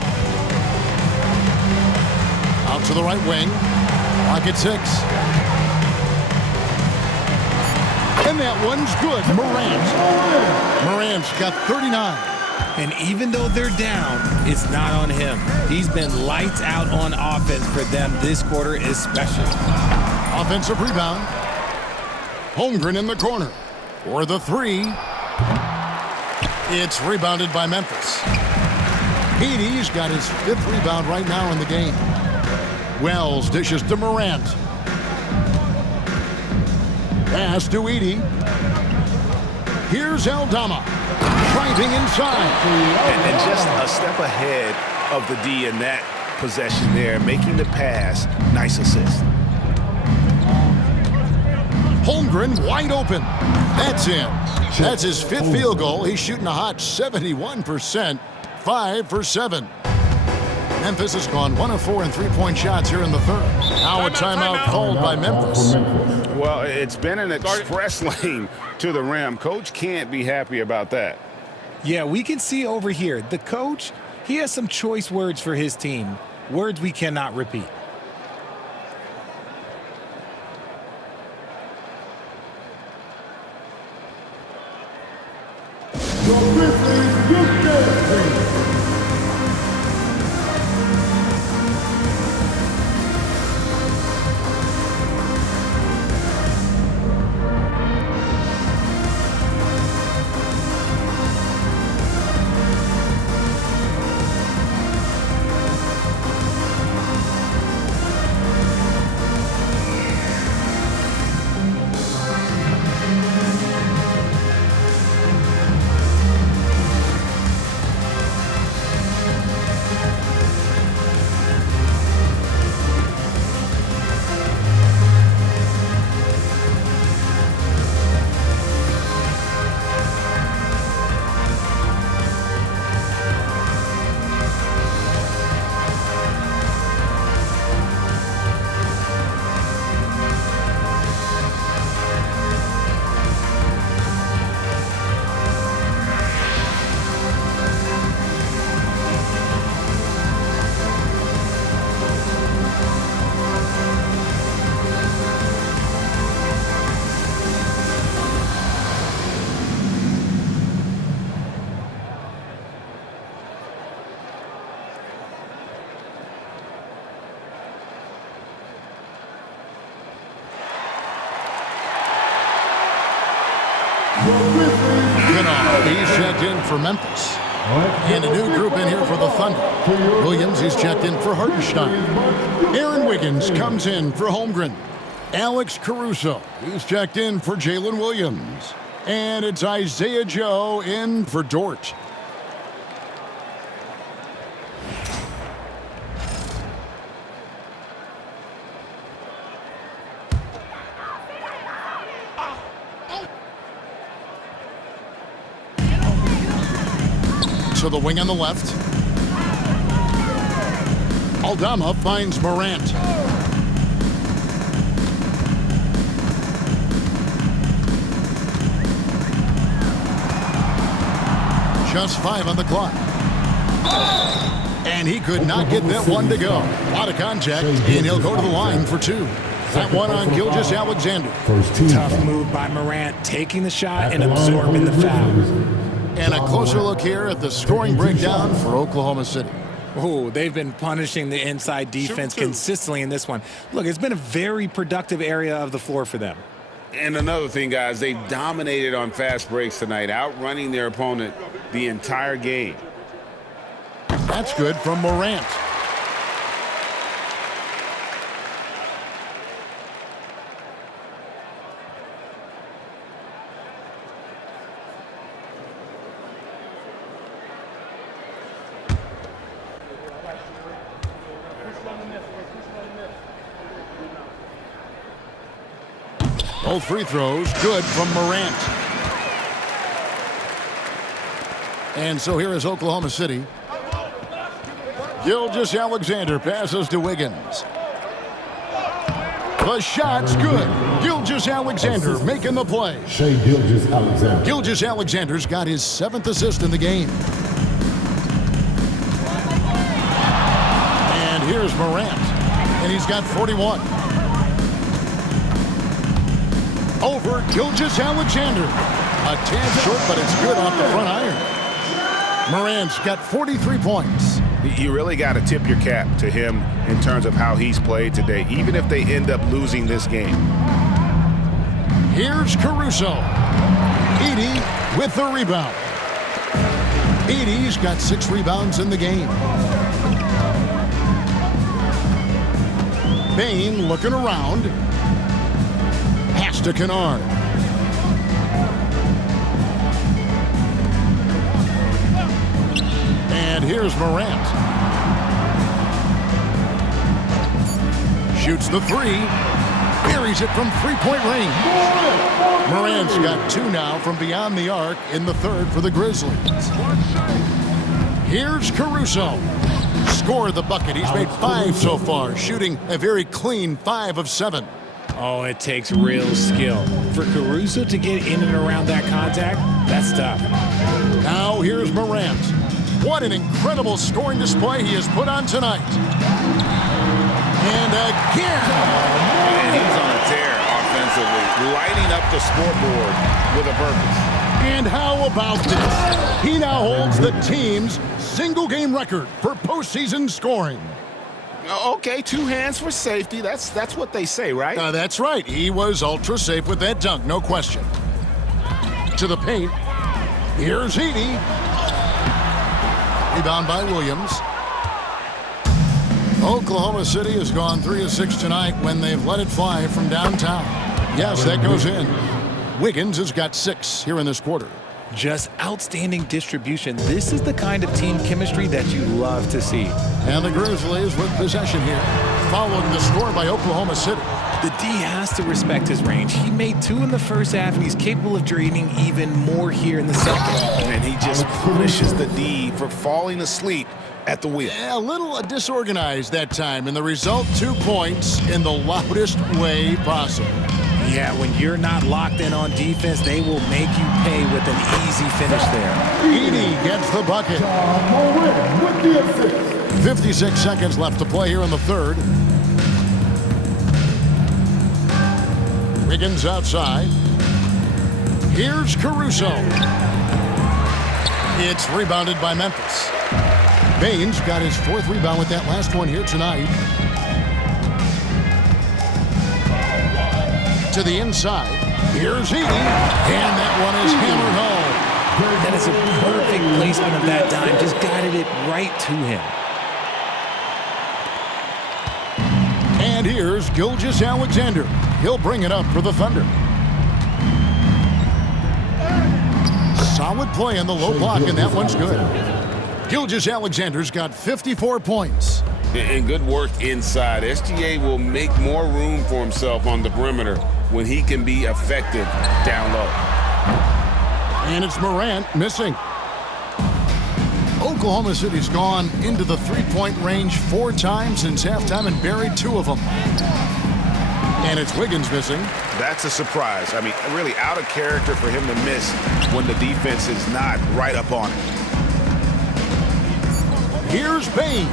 Out to the right wing. Clock at 6. And that one's good. Morant's got 39. And even though they're down, it's not on him. He's been lights out on offense for them this quarter especially. Offensive rebound. Holmgren in the corner. For the three. It's rebounded by Memphis. Edey's got his 5th rebound right now in the game. Wells dishes to Morant. Pass to Edey. Here's Aldama. Driving inside. And just a step ahead of the D in that possession there, making the pass. Nice assist. Holmgren wide open. That's in. That's his 5th field goal. He's shooting a hot 71%. 5 for 7. Memphis has gone 1 of 4 in three-point shots here in the third. Now a timeout called by Memphis. Well, it's been an express lane to the rim. Coach can't be happy about that. Yeah, we can see over here. The coach, he has some choice words for his team. Words we cannot repeat. He's checked in for Memphis. And a new group in here for the Thunder. Williams, he's checked in for Hartenstein. Aaron Wiggins comes in for Holmgren. Alex Caruso, he's checked in for Jalen Williams. And it's Isaiah Joe in for Dort. To the wing on the left. Aldama finds Morant. Just 5 on the clock. And he could not get that one to go. A lot of contact, and he'll go to the line for 2. That one on Gilgeous-Alexander. Tough move by Morant, taking the shot and absorbing the foul. And a closer look here at the scoring breakdown for Oklahoma City. Oh, they've been punishing the inside defense consistently in this one. Look, it's been a very productive area of the floor for them. And another thing, guys, they've dominated on fast breaks tonight, outrunning their opponent the entire game. That's good from Morant. Both free throws good from Morant. And so here is Oklahoma City. Gilgeous-Alexander passes to Wiggins. The shot's good. Gilgeous-Alexander making the play. Gilgeous-Alexander. Gilgeous-Alexander's got his 7th assist in the game. And here's Morant. And he's got 41. Over Gilgeous-Alexander. A tad short, but it's good off the front iron. Morant's got 43 points. You really got to tip your cap to him in terms of how he's played today, even if they end up losing this game. Here's Caruso. Edey with the rebound. Edey's got 6 rebounds in the game. Bain looking around. Pass to Kennard. And here's Morant. Shoots the 3. Buries it from 3-point range. Morant's got 2 now from beyond the arc in the 3rd for the Grizzlies. Here's Caruso. Scored the bucket. He's made 5 so far, shooting a very clean 5 of 7. Oh, it takes real skill. For Caruso to get in and around that contact, that's tough. Now here's Morant. What an incredible scoring display he has put on tonight. And again. And he's on a tear offensively, lighting up the scoreboard with a purpose. And how about this? He now holds the team's single-game record for postseason scoring. Okay, 2 hands for safety. That's what they say, right? That's right. He was ultra safe with that dunk, no question. To the paint. Here's Edey. Rebound by Williams. Oklahoma City has gone 3 of 6 tonight when they've let it fly from downtown. Yes, that goes in. Wiggins has got 6 here in this quarter. Just outstanding distribution. This is the kind of team chemistry that you love to see. And the Grizzlies with possession here, following the score by Oklahoma City. The D has to respect his range. He made 2 in the first half, and he's capable of draining even more here in the second. And he just punishes the D for falling asleep at the wheel. A little disorganized that time, and the result 2 points in the loudest way possible. Yeah, when you're not locked in on defense, they will make you pay with an easy finish there. Edey gets the bucket. With the assist. 56 seconds left to play here in the 3rd. Wiggins outside. Here's Caruso. It's rebounded by Memphis. Bain's got his 4th rebound with that last one here tonight. To the inside. Here's Edey. And that one is hammered home. That is a perfect placement of that dime. Just guided it right to him. And here's Gilgeous-Alexander. He'll bring it up for the Thunder. Solid play in the low block, and that one's good. Gilgeous-Alexander's got 54 points. And good work inside. SGA will make more room for himself on the perimeter when he can be effective down low. And it's Morant missing. Oklahoma City's gone into the three-point range 4 times since halftime and buried 2 of them. And it's Wiggins missing. That's a surprise. I mean, really out of character for him to miss when the defense is not right up on it. Here's Bane.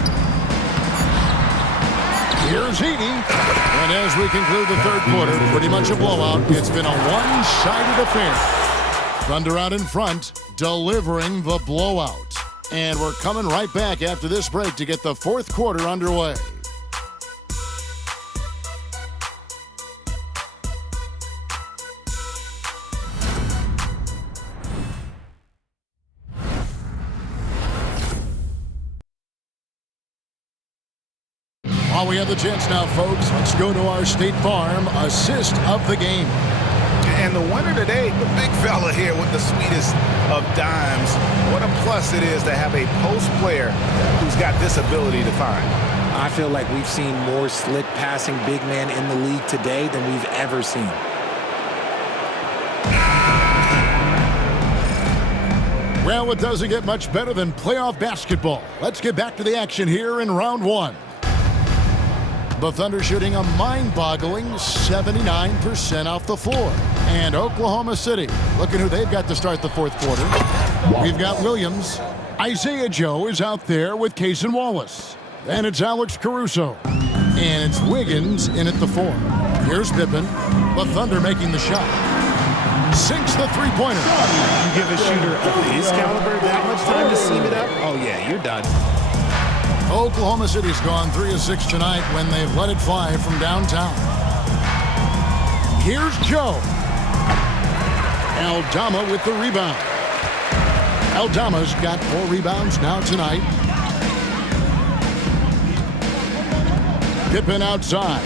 Here's Heaney. And as we conclude the third quarter, pretty much a blowout. It's been a one-sided affair. Thunder out in front, delivering the blowout. And we're coming right back after this break to get the fourth quarter underway. While we have the chance now, folks, let's go to our State Farm assist of the game. And the winner today, the big fella here with the sweetest of dimes. What a plus it is to have a post player who's got this ability to find. I feel like we've seen more slick passing big man in the league today than we've ever seen. Well, it doesn't get much better than playoff basketball. Let's get back to the action here in round 1. The Thunder shooting a mind-boggling 79% off the floor. And Oklahoma City, looking who they've got to start the fourth quarter. We've got Williams. Isaiah Joe is out there with Cason Wallace. Then it's Alex Caruso. And it's Wiggins in at the 4. Here's Pippen. The Thunder making the shot. Sinks the three-pointer. You give a shooter of his caliber that much time to seam it up? Oh, yeah, you're done. Oklahoma City's gone 3 of 6 tonight when they've let it fly from downtown. Here's Joe. Aldama with the rebound. Aldama's got 4 rebounds now tonight. Pippen outside.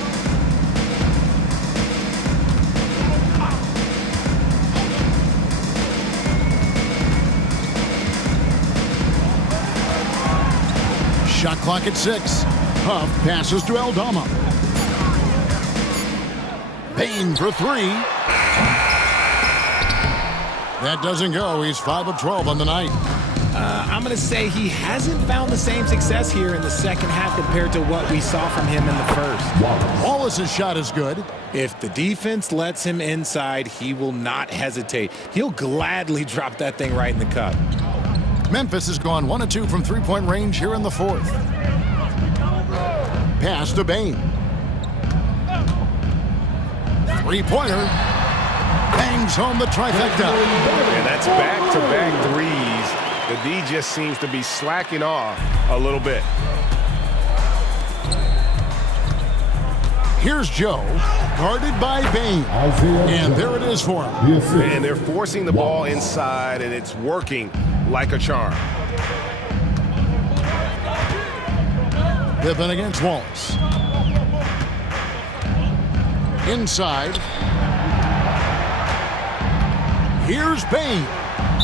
Shot clock at 6. Huff passes to Aldama. Payne for 3. That doesn't go. He's 5 of 12 on the night. I'm going to say he hasn't found the same success here in the second half compared to what we saw from him in the first. Wallace's shot is good. If the defense lets him inside, he will not hesitate. He'll gladly drop that thing right in the cup. Memphis has gone 1 of 2 from three-point range here in the fourth. Pass to Bane. Three-pointer. Bangs home the trifecta. And that's back-to-back threes. The D just seems to be slacking off a little bit. Here's Joe, guarded by Bane. And there it is for him. And they're forcing the ball inside, and it's working like a charm. Pippen against Wallace. Inside. Here's Bane.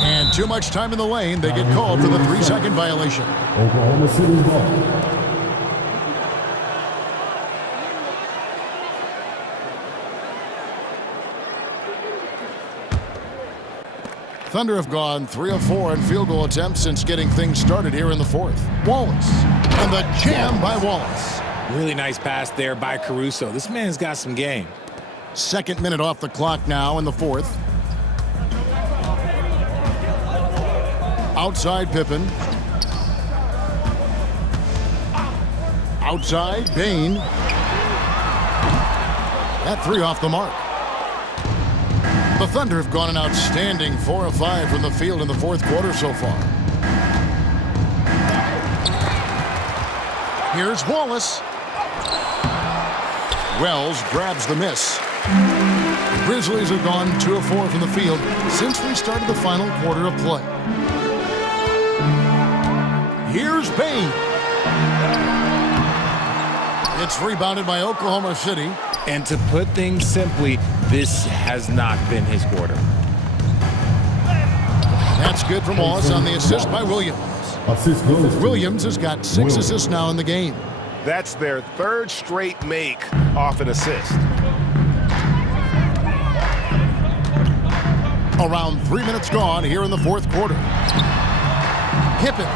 And too much time in the lane. They get called for the 3-second violation. Oklahoma City's ball. Thunder have gone 3 of 4 in field goal attempts since getting things started here in the fourth. Wallace. And the jam by Wallace. Really nice pass there by Caruso. This man's got some game. Second minute off the clock now in the fourth. Outside Pippen. Outside Bane. That 3 off the mark. The Thunder have gone an outstanding 4 of 5 from the field in the fourth quarter so far. Here's Wallace. Wells grabs the miss. Grizzlies have gone 2 of 4 from the field since we started the final quarter of play. Here's Bain. It's rebounded by Oklahoma City. And to put things simply, this has not been his quarter. That's good from Wallace on the assist by Williams. Williams has got 6 assists now in the game. That's their 3rd straight make off an assist. Around 3 minutes gone here in the 4th quarter. Pippen.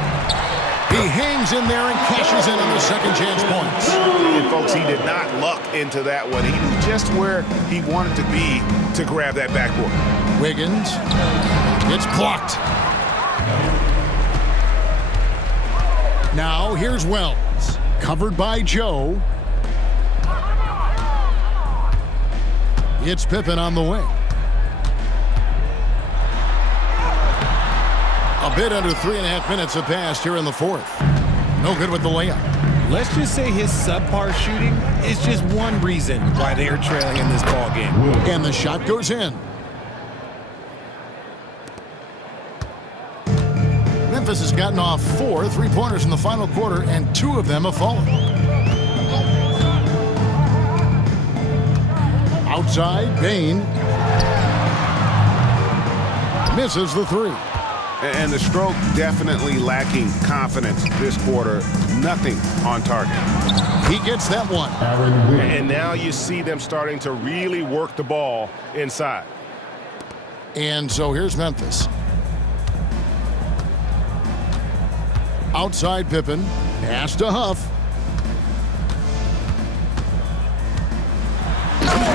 He hangs in there and cashes in on the second chance points. And folks, he did not luck into that one. He knew just where he wanted to be to grab that backboard. Wiggins. It's blocked. Now here's Wells. Covered by Joe. It's Pippen on the wing. A bit under 3.5 minutes have passed here in the 4th. No good with the layup. Let's just say his subpar shooting is just one reason why they are trailing in this ball game. And the shot goes in. Memphis has gotten off 4 3-pointers in the final quarter, and 2 of them have fallen. Outside, Bain misses the 3. And the stroke definitely lacking confidence this quarter. Nothing on target. He gets that one. And now you see them starting to really work the ball inside. And so here's Memphis. Outside Pippen. Pass to Huff.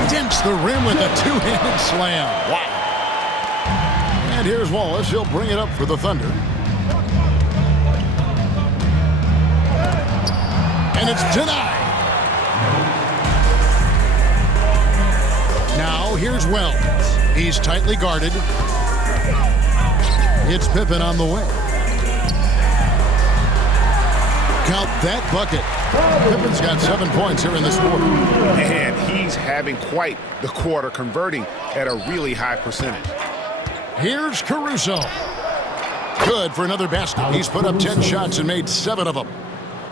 Dents the rim with a 2-handed slam. Wow. And here's Wallace. He'll bring it up for the Thunder. And it's denied. Now here's Wells. He's tightly guarded. It's Pippen on the way. Count that bucket. Pippen's got 7 points here in this quarter. And he's having quite the quarter, converting at a really high percentage. Here's Caruso. Good for another basket. He's put up 10 shots and made 7 of them.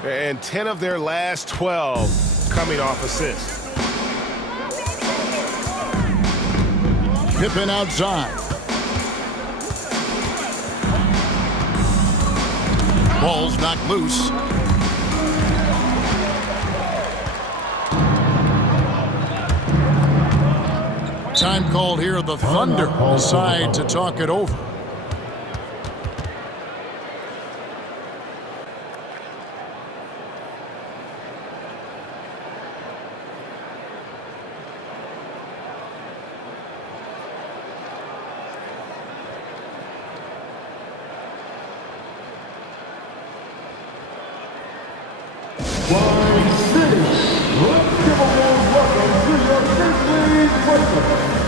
And 10 of their last 12 coming off assists. Pippen outside. Ball's knocked loose. Time called here. The Thunder decide to talk it over. Let's give a warm welcome to your Grizzlies president.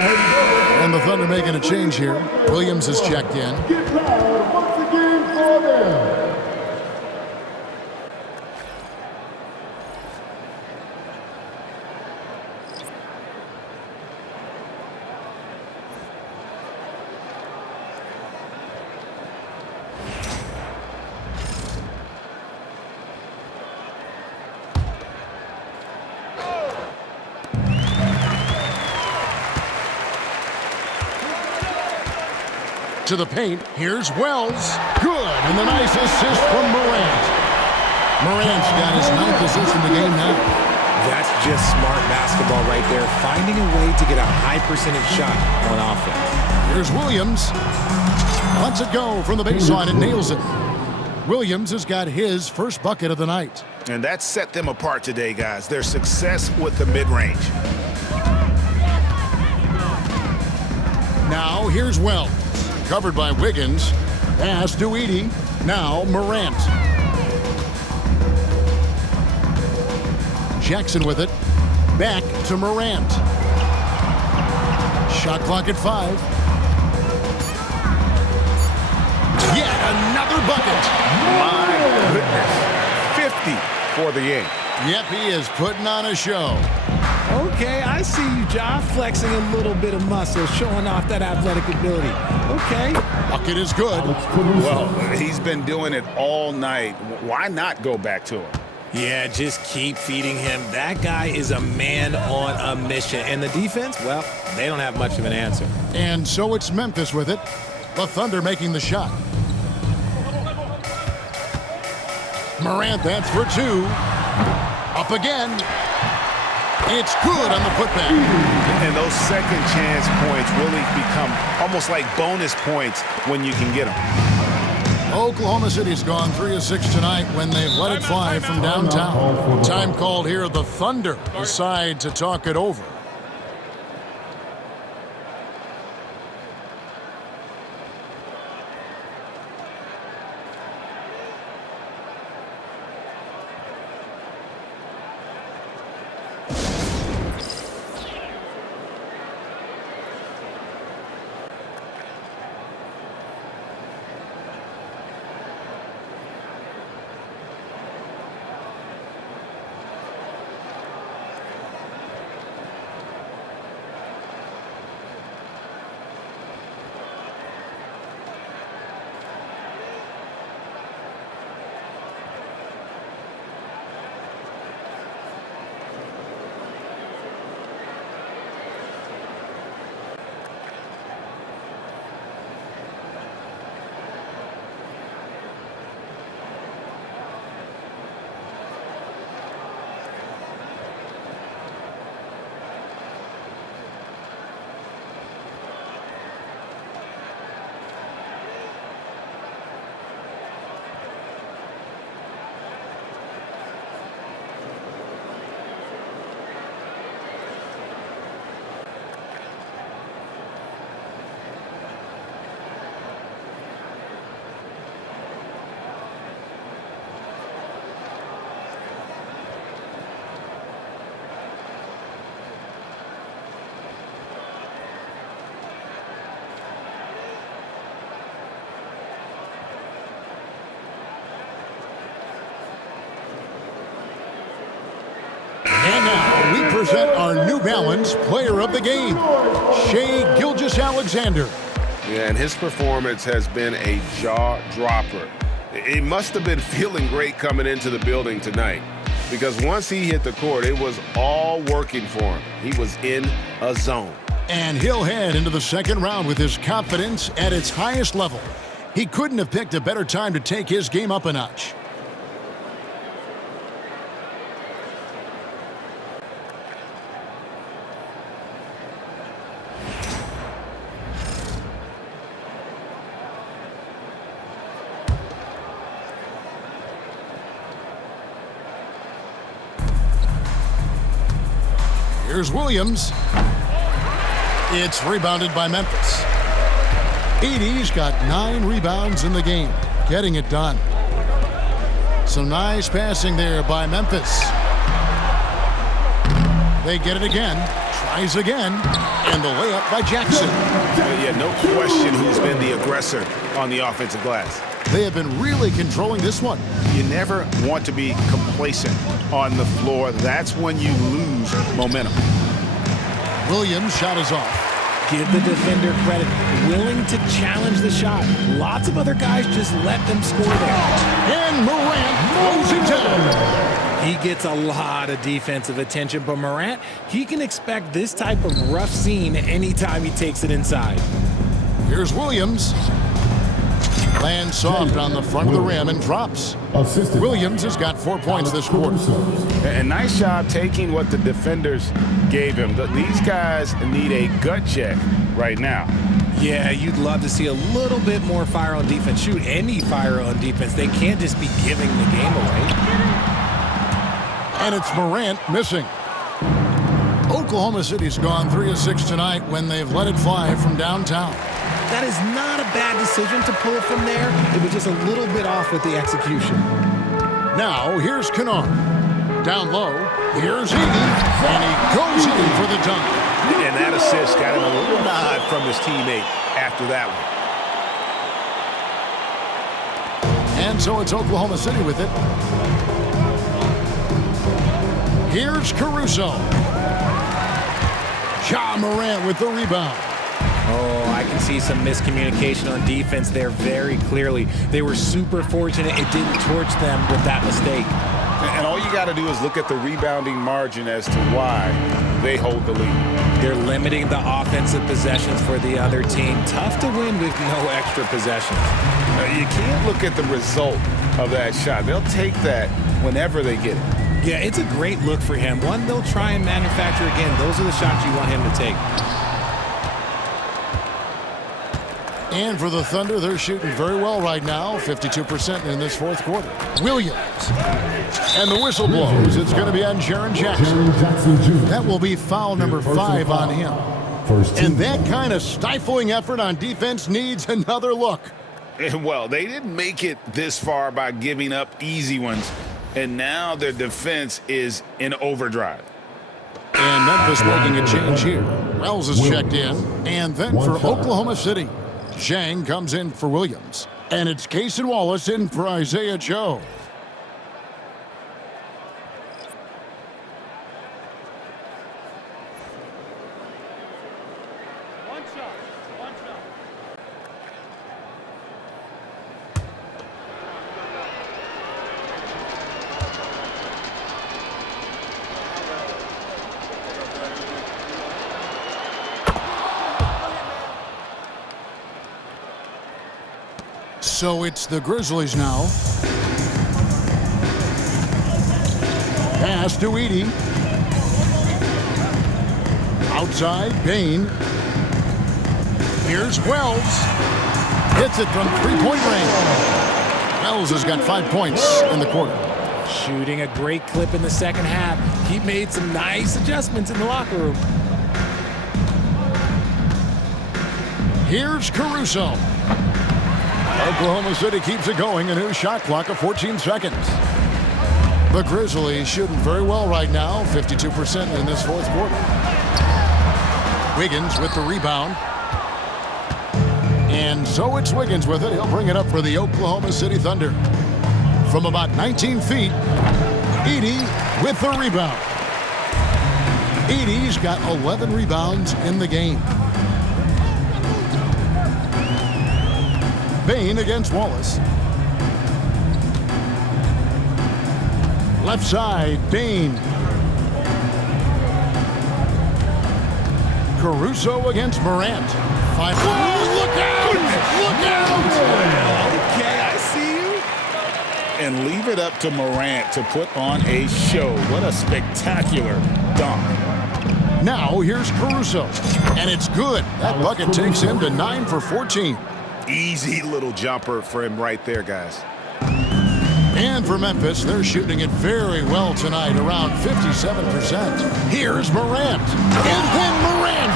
And the Thunder making a change here. Williams is checked in. Get loud once again for them. to the paint. Here's Wells. Good, and the nice assist from Morant. Morant's got his 9th assist in the game now. That's just smart basketball right there, finding a way to get a high percentage shot on offense. Here's Williams. Lets it go from the baseline and nails it. Williams has got his first bucket of the night. And that set them apart today, guys. Their success with the mid-range. Now here's Wells. Covered by Wiggins. Pass to Edey. Now Morant. Jackson with it. Back to Morant. Shot clock at 5. Yet another bucket. My goodness. 50 for the game. Yep, he is putting on a show. Okay, I see you, Ja, flexing a little bit of muscle, showing off that athletic ability. Okay. Bucket is good. Well, he's been doing it all night. Why not go back to him? Yeah, just keep feeding him. That guy is a man on a mission. And the defense, well, they don't have much of an answer. And so it's Memphis with it. The Thunder making the shot. Morant, that's for 2. Up again. It's good on the putback. And those second chance points really become almost like bonus points when you can get them. Oklahoma City's gone 3 of 6 tonight when they've let it fly from downtown. Time called here. The Thunder decide to talk it over. And now we present our New Balance Player of the Game, Shai Gilgeous-Alexander. Yeah, and his performance has been a jaw-dropper. He must have been feeling great coming into the building tonight, because once he hit the court, it was all working for him. He was in a zone. And he'll head into the second round with his confidence at its highest level. He couldn't have picked a better time to take his game up a notch. Here's Williams. It's rebounded by Memphis. Edey's got 9 rebounds in the game, getting it done. Some nice passing there by Memphis. They get it again, tries again, and the layup by Jackson. Yeah, no question who's been the aggressor on the offensive glass. They have been really controlling this one. You never want to be complacent on the floor. That's when you lose momentum. Williams' shot is off. Give the defender credit, willing to challenge the shot. Lots of other guys just let them score there. And Morant throws it down. He gets a lot of defensive attention, but Morant, he can expect this type of rough scene anytime he takes it inside. Here's Williams. Lands soft on the front of the rim and drops. Williams has got 4 points this quarter. A nice job taking what the defenders gave him. These guys need a gut check right now. Yeah, you'd love to see a little bit more fire on defense. Shoot, any fire on defense. They can't just be giving the game away. And it's Morant missing. Oklahoma City's gone 3 of 6 tonight when they've let it fly from downtown. That is not a bad decision to pull from there. It was just a little bit off with the execution. Now, here's Kennard. Down low, here's Edey, and he goes in for the dunk. And that assist got him a little nod from his teammate after that one. And so it's Oklahoma City with it. Here's Caruso. Ja Morant with the rebound. Oh, I can see some miscommunication on defense there very clearly. They were super fortunate it didn't torch them with that mistake. And all you got to do is look at the rebounding margin as to why they hold the lead. They're limiting the offensive possessions for the other team. Tough to win with no extra possessions. You can't look at the result of that shot. They'll take that whenever they get it. Yeah, it's a great look for him. One they'll try and manufacture again. Those are the shots you want him to take. And for the Thunder, they're shooting very well right now, 52% in this fourth quarter. Williams. And the whistle blows. It's going to be on Jaren Jackson. That will be foul number 5 on him. And that kind of stifling effort on defense needs another look. Well, they didn't make it this far by giving up easy ones, and now their defense is in overdrive. And Memphis making a change here. Wells is checked in. And then for Oklahoma City, Zhang comes in for Williams. And it's Cason Wallace in for Isaiah Joe. So it's the Grizzlies now. Pass to Edey. Outside, Bain. Here's Wells. Hits it from three-point range. Wells has got 5 points in the quarter. Shooting a great clip in the second half. He made some nice adjustments in the locker room. Here's Caruso. Oklahoma City keeps it going. A new shot clock of 14 seconds. The Grizzlies shooting very well right now, 52% in this fourth quarter. Wiggins with the rebound. And so it's Wiggins with it. He'll bring it up for the Oklahoma City Thunder. From about 19 feet, Edey with the rebound. Edey's got 11 rebounds in the game. Bain against Wallace. Left side, Bain. Caruso against Morant. 5. Whoa, look out! Look out! Okay, I see you. And leave it up to Morant to put on a show. What a spectacular dunk. Now here's Caruso. And it's good. That bucket takes him to 9 for 14. Easy little jumper for him right there, guys. And for Memphis, they're shooting it very well tonight, around 57%. Here's Morant. And then Morant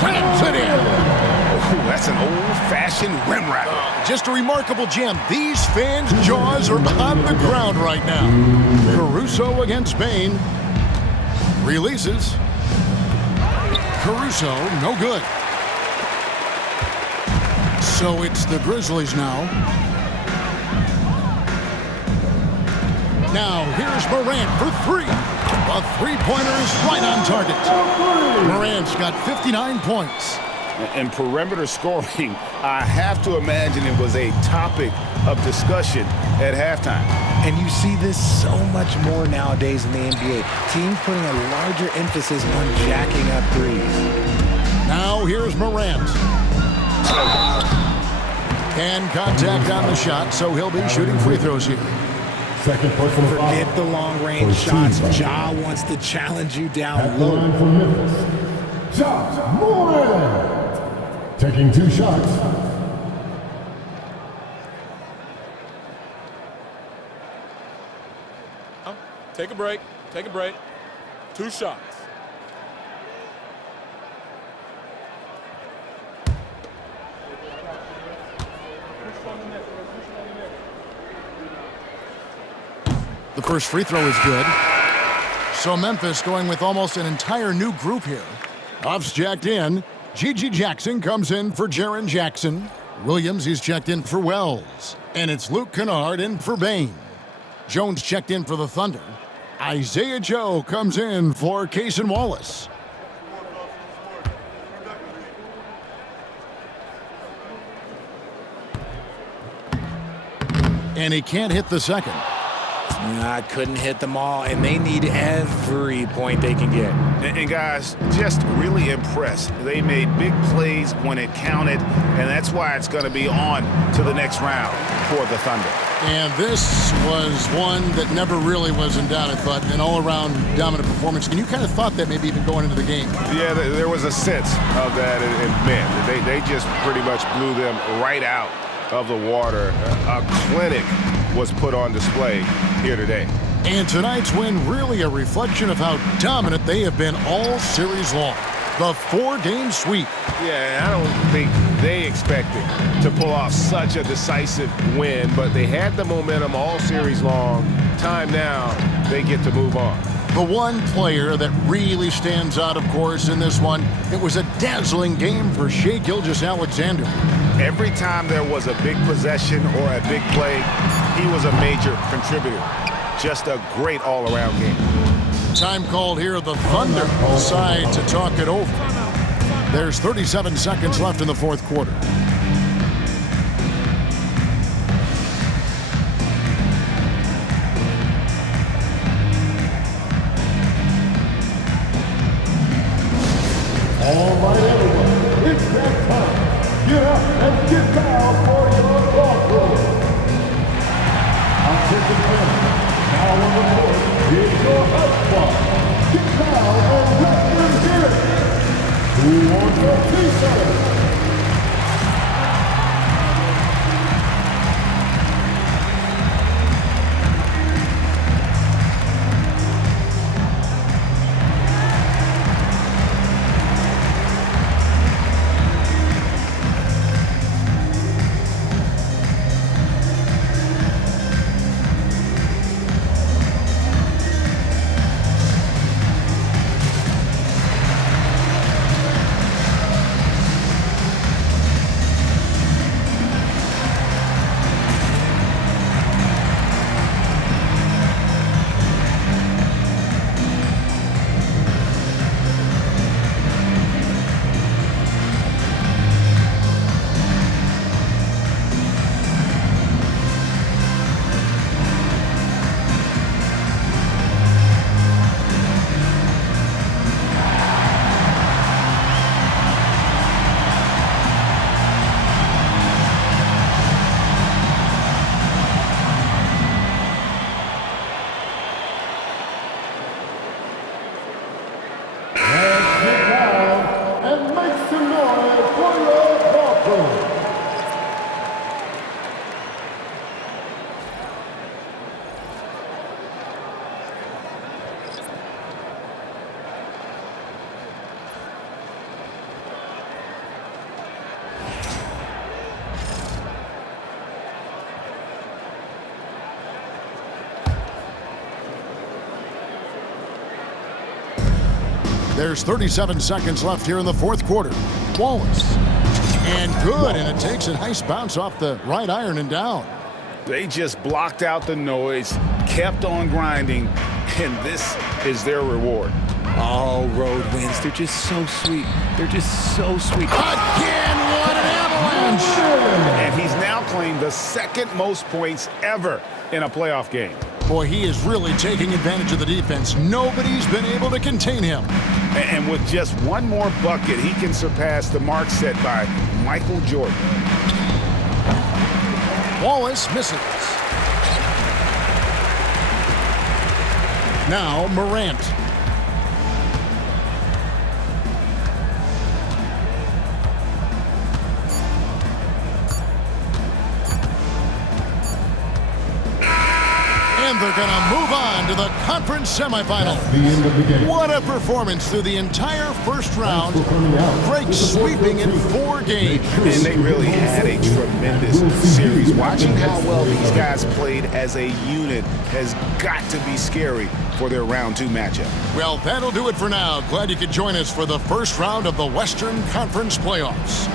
slams it in. Oh, that's an old-fashioned rim wrap. Just a remarkable gem. These fans' jaws are on the ground right now. Caruso against Bain. Releases. Caruso, no good. So it's the Grizzlies now. Now here's Morant for 3. A three-pointer is right on target. Morant's got 59 points. And perimeter scoring, I have to imagine it was a topic of discussion at halftime. And you see this so much more nowadays in the NBA. Teams putting a larger emphasis on jacking up threes. Now here's Morant. And contact on the shot, so he'll be shooting free throws here. Second personal foul. Forget the long-range shots. Ja wants to challenge you down At the low. line for Memphis, Chet Holmgren. Taking 2 shots. Take a break. Take a break. 2 shots. The first free throw is good. So Memphis going with almost an entire new group here. Off's jacked in. Jaren Jackson comes in for Jaren Jackson. Williams is checked in for Wells. And it's Luke Kennard in for Bain. Jones checked in for the Thunder. Isaiah Joe comes in for Cason Wallace. And he can't hit the second. I couldn't hit them all, and they need every point they can get. And guys, just really impressed. They made big plays when it counted, and that's why it's going to be on to the next round for the Thunder. And this was one that never really was in doubt, I thought, an all-around dominant performance. And you kind of thought that maybe even going into the game. Yeah, there was a sense of that, and man, they just pretty much blew them right out of the water. A clinic was put on display here today. And tonight's win really a reflection of how dominant they have been all series long. The 4-game sweep. Yeah, I don't think they expected to pull off such a decisive win, but they had the momentum all series long. Time now, they get to move on. The one player that really stands out, of course, in this one, it was a dazzling game for Shai Gilgeous-Alexander. Every time there was a big possession or a big play, he was a major contributor. Just a great all-around game. Time called here. The Thunder decide to talk it over. There's 37 seconds left in the fourth quarter. All right, everyone, it's that time. Get up and get down for your locker. I'm taking time. Now on the court, here's your head spot. Get down and let them hear it. Who wants a piece of it? There's 37 seconds left here in the fourth quarter. Wallace. And good, and it takes a nice bounce off the right iron and down. They just blocked out the noise, kept on grinding, and this is their reward. All road wins. They're just so sweet. They're just so sweet. Again, what an avalanche! And he's now claimed the second most points ever in a playoff game. Boy, he is really taking advantage of the defense. Nobody's been able to contain him. And with just one more bucket, he can surpass the mark set by Michael Jordan. Wallace misses. Now Morant. And they're going to move on to the conference semifinal. What a performance through the entire first round. Great sweeping in 4 games. And they really had a tremendous series. Watching how well these guys played as a unit has got to be scary for their round 2 matchup. Well, that'll do it for now. Glad you could join us for the first round of the Western Conference playoffs.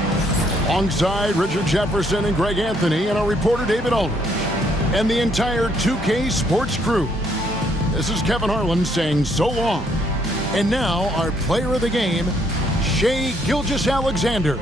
Alongside Richard Jefferson and Greg Anthony and our reporter David Aldridge and the entire 2K Sports crew. This is Kevin Harlan saying so long. And now our player of the game, Shai Gilgeous-Alexander.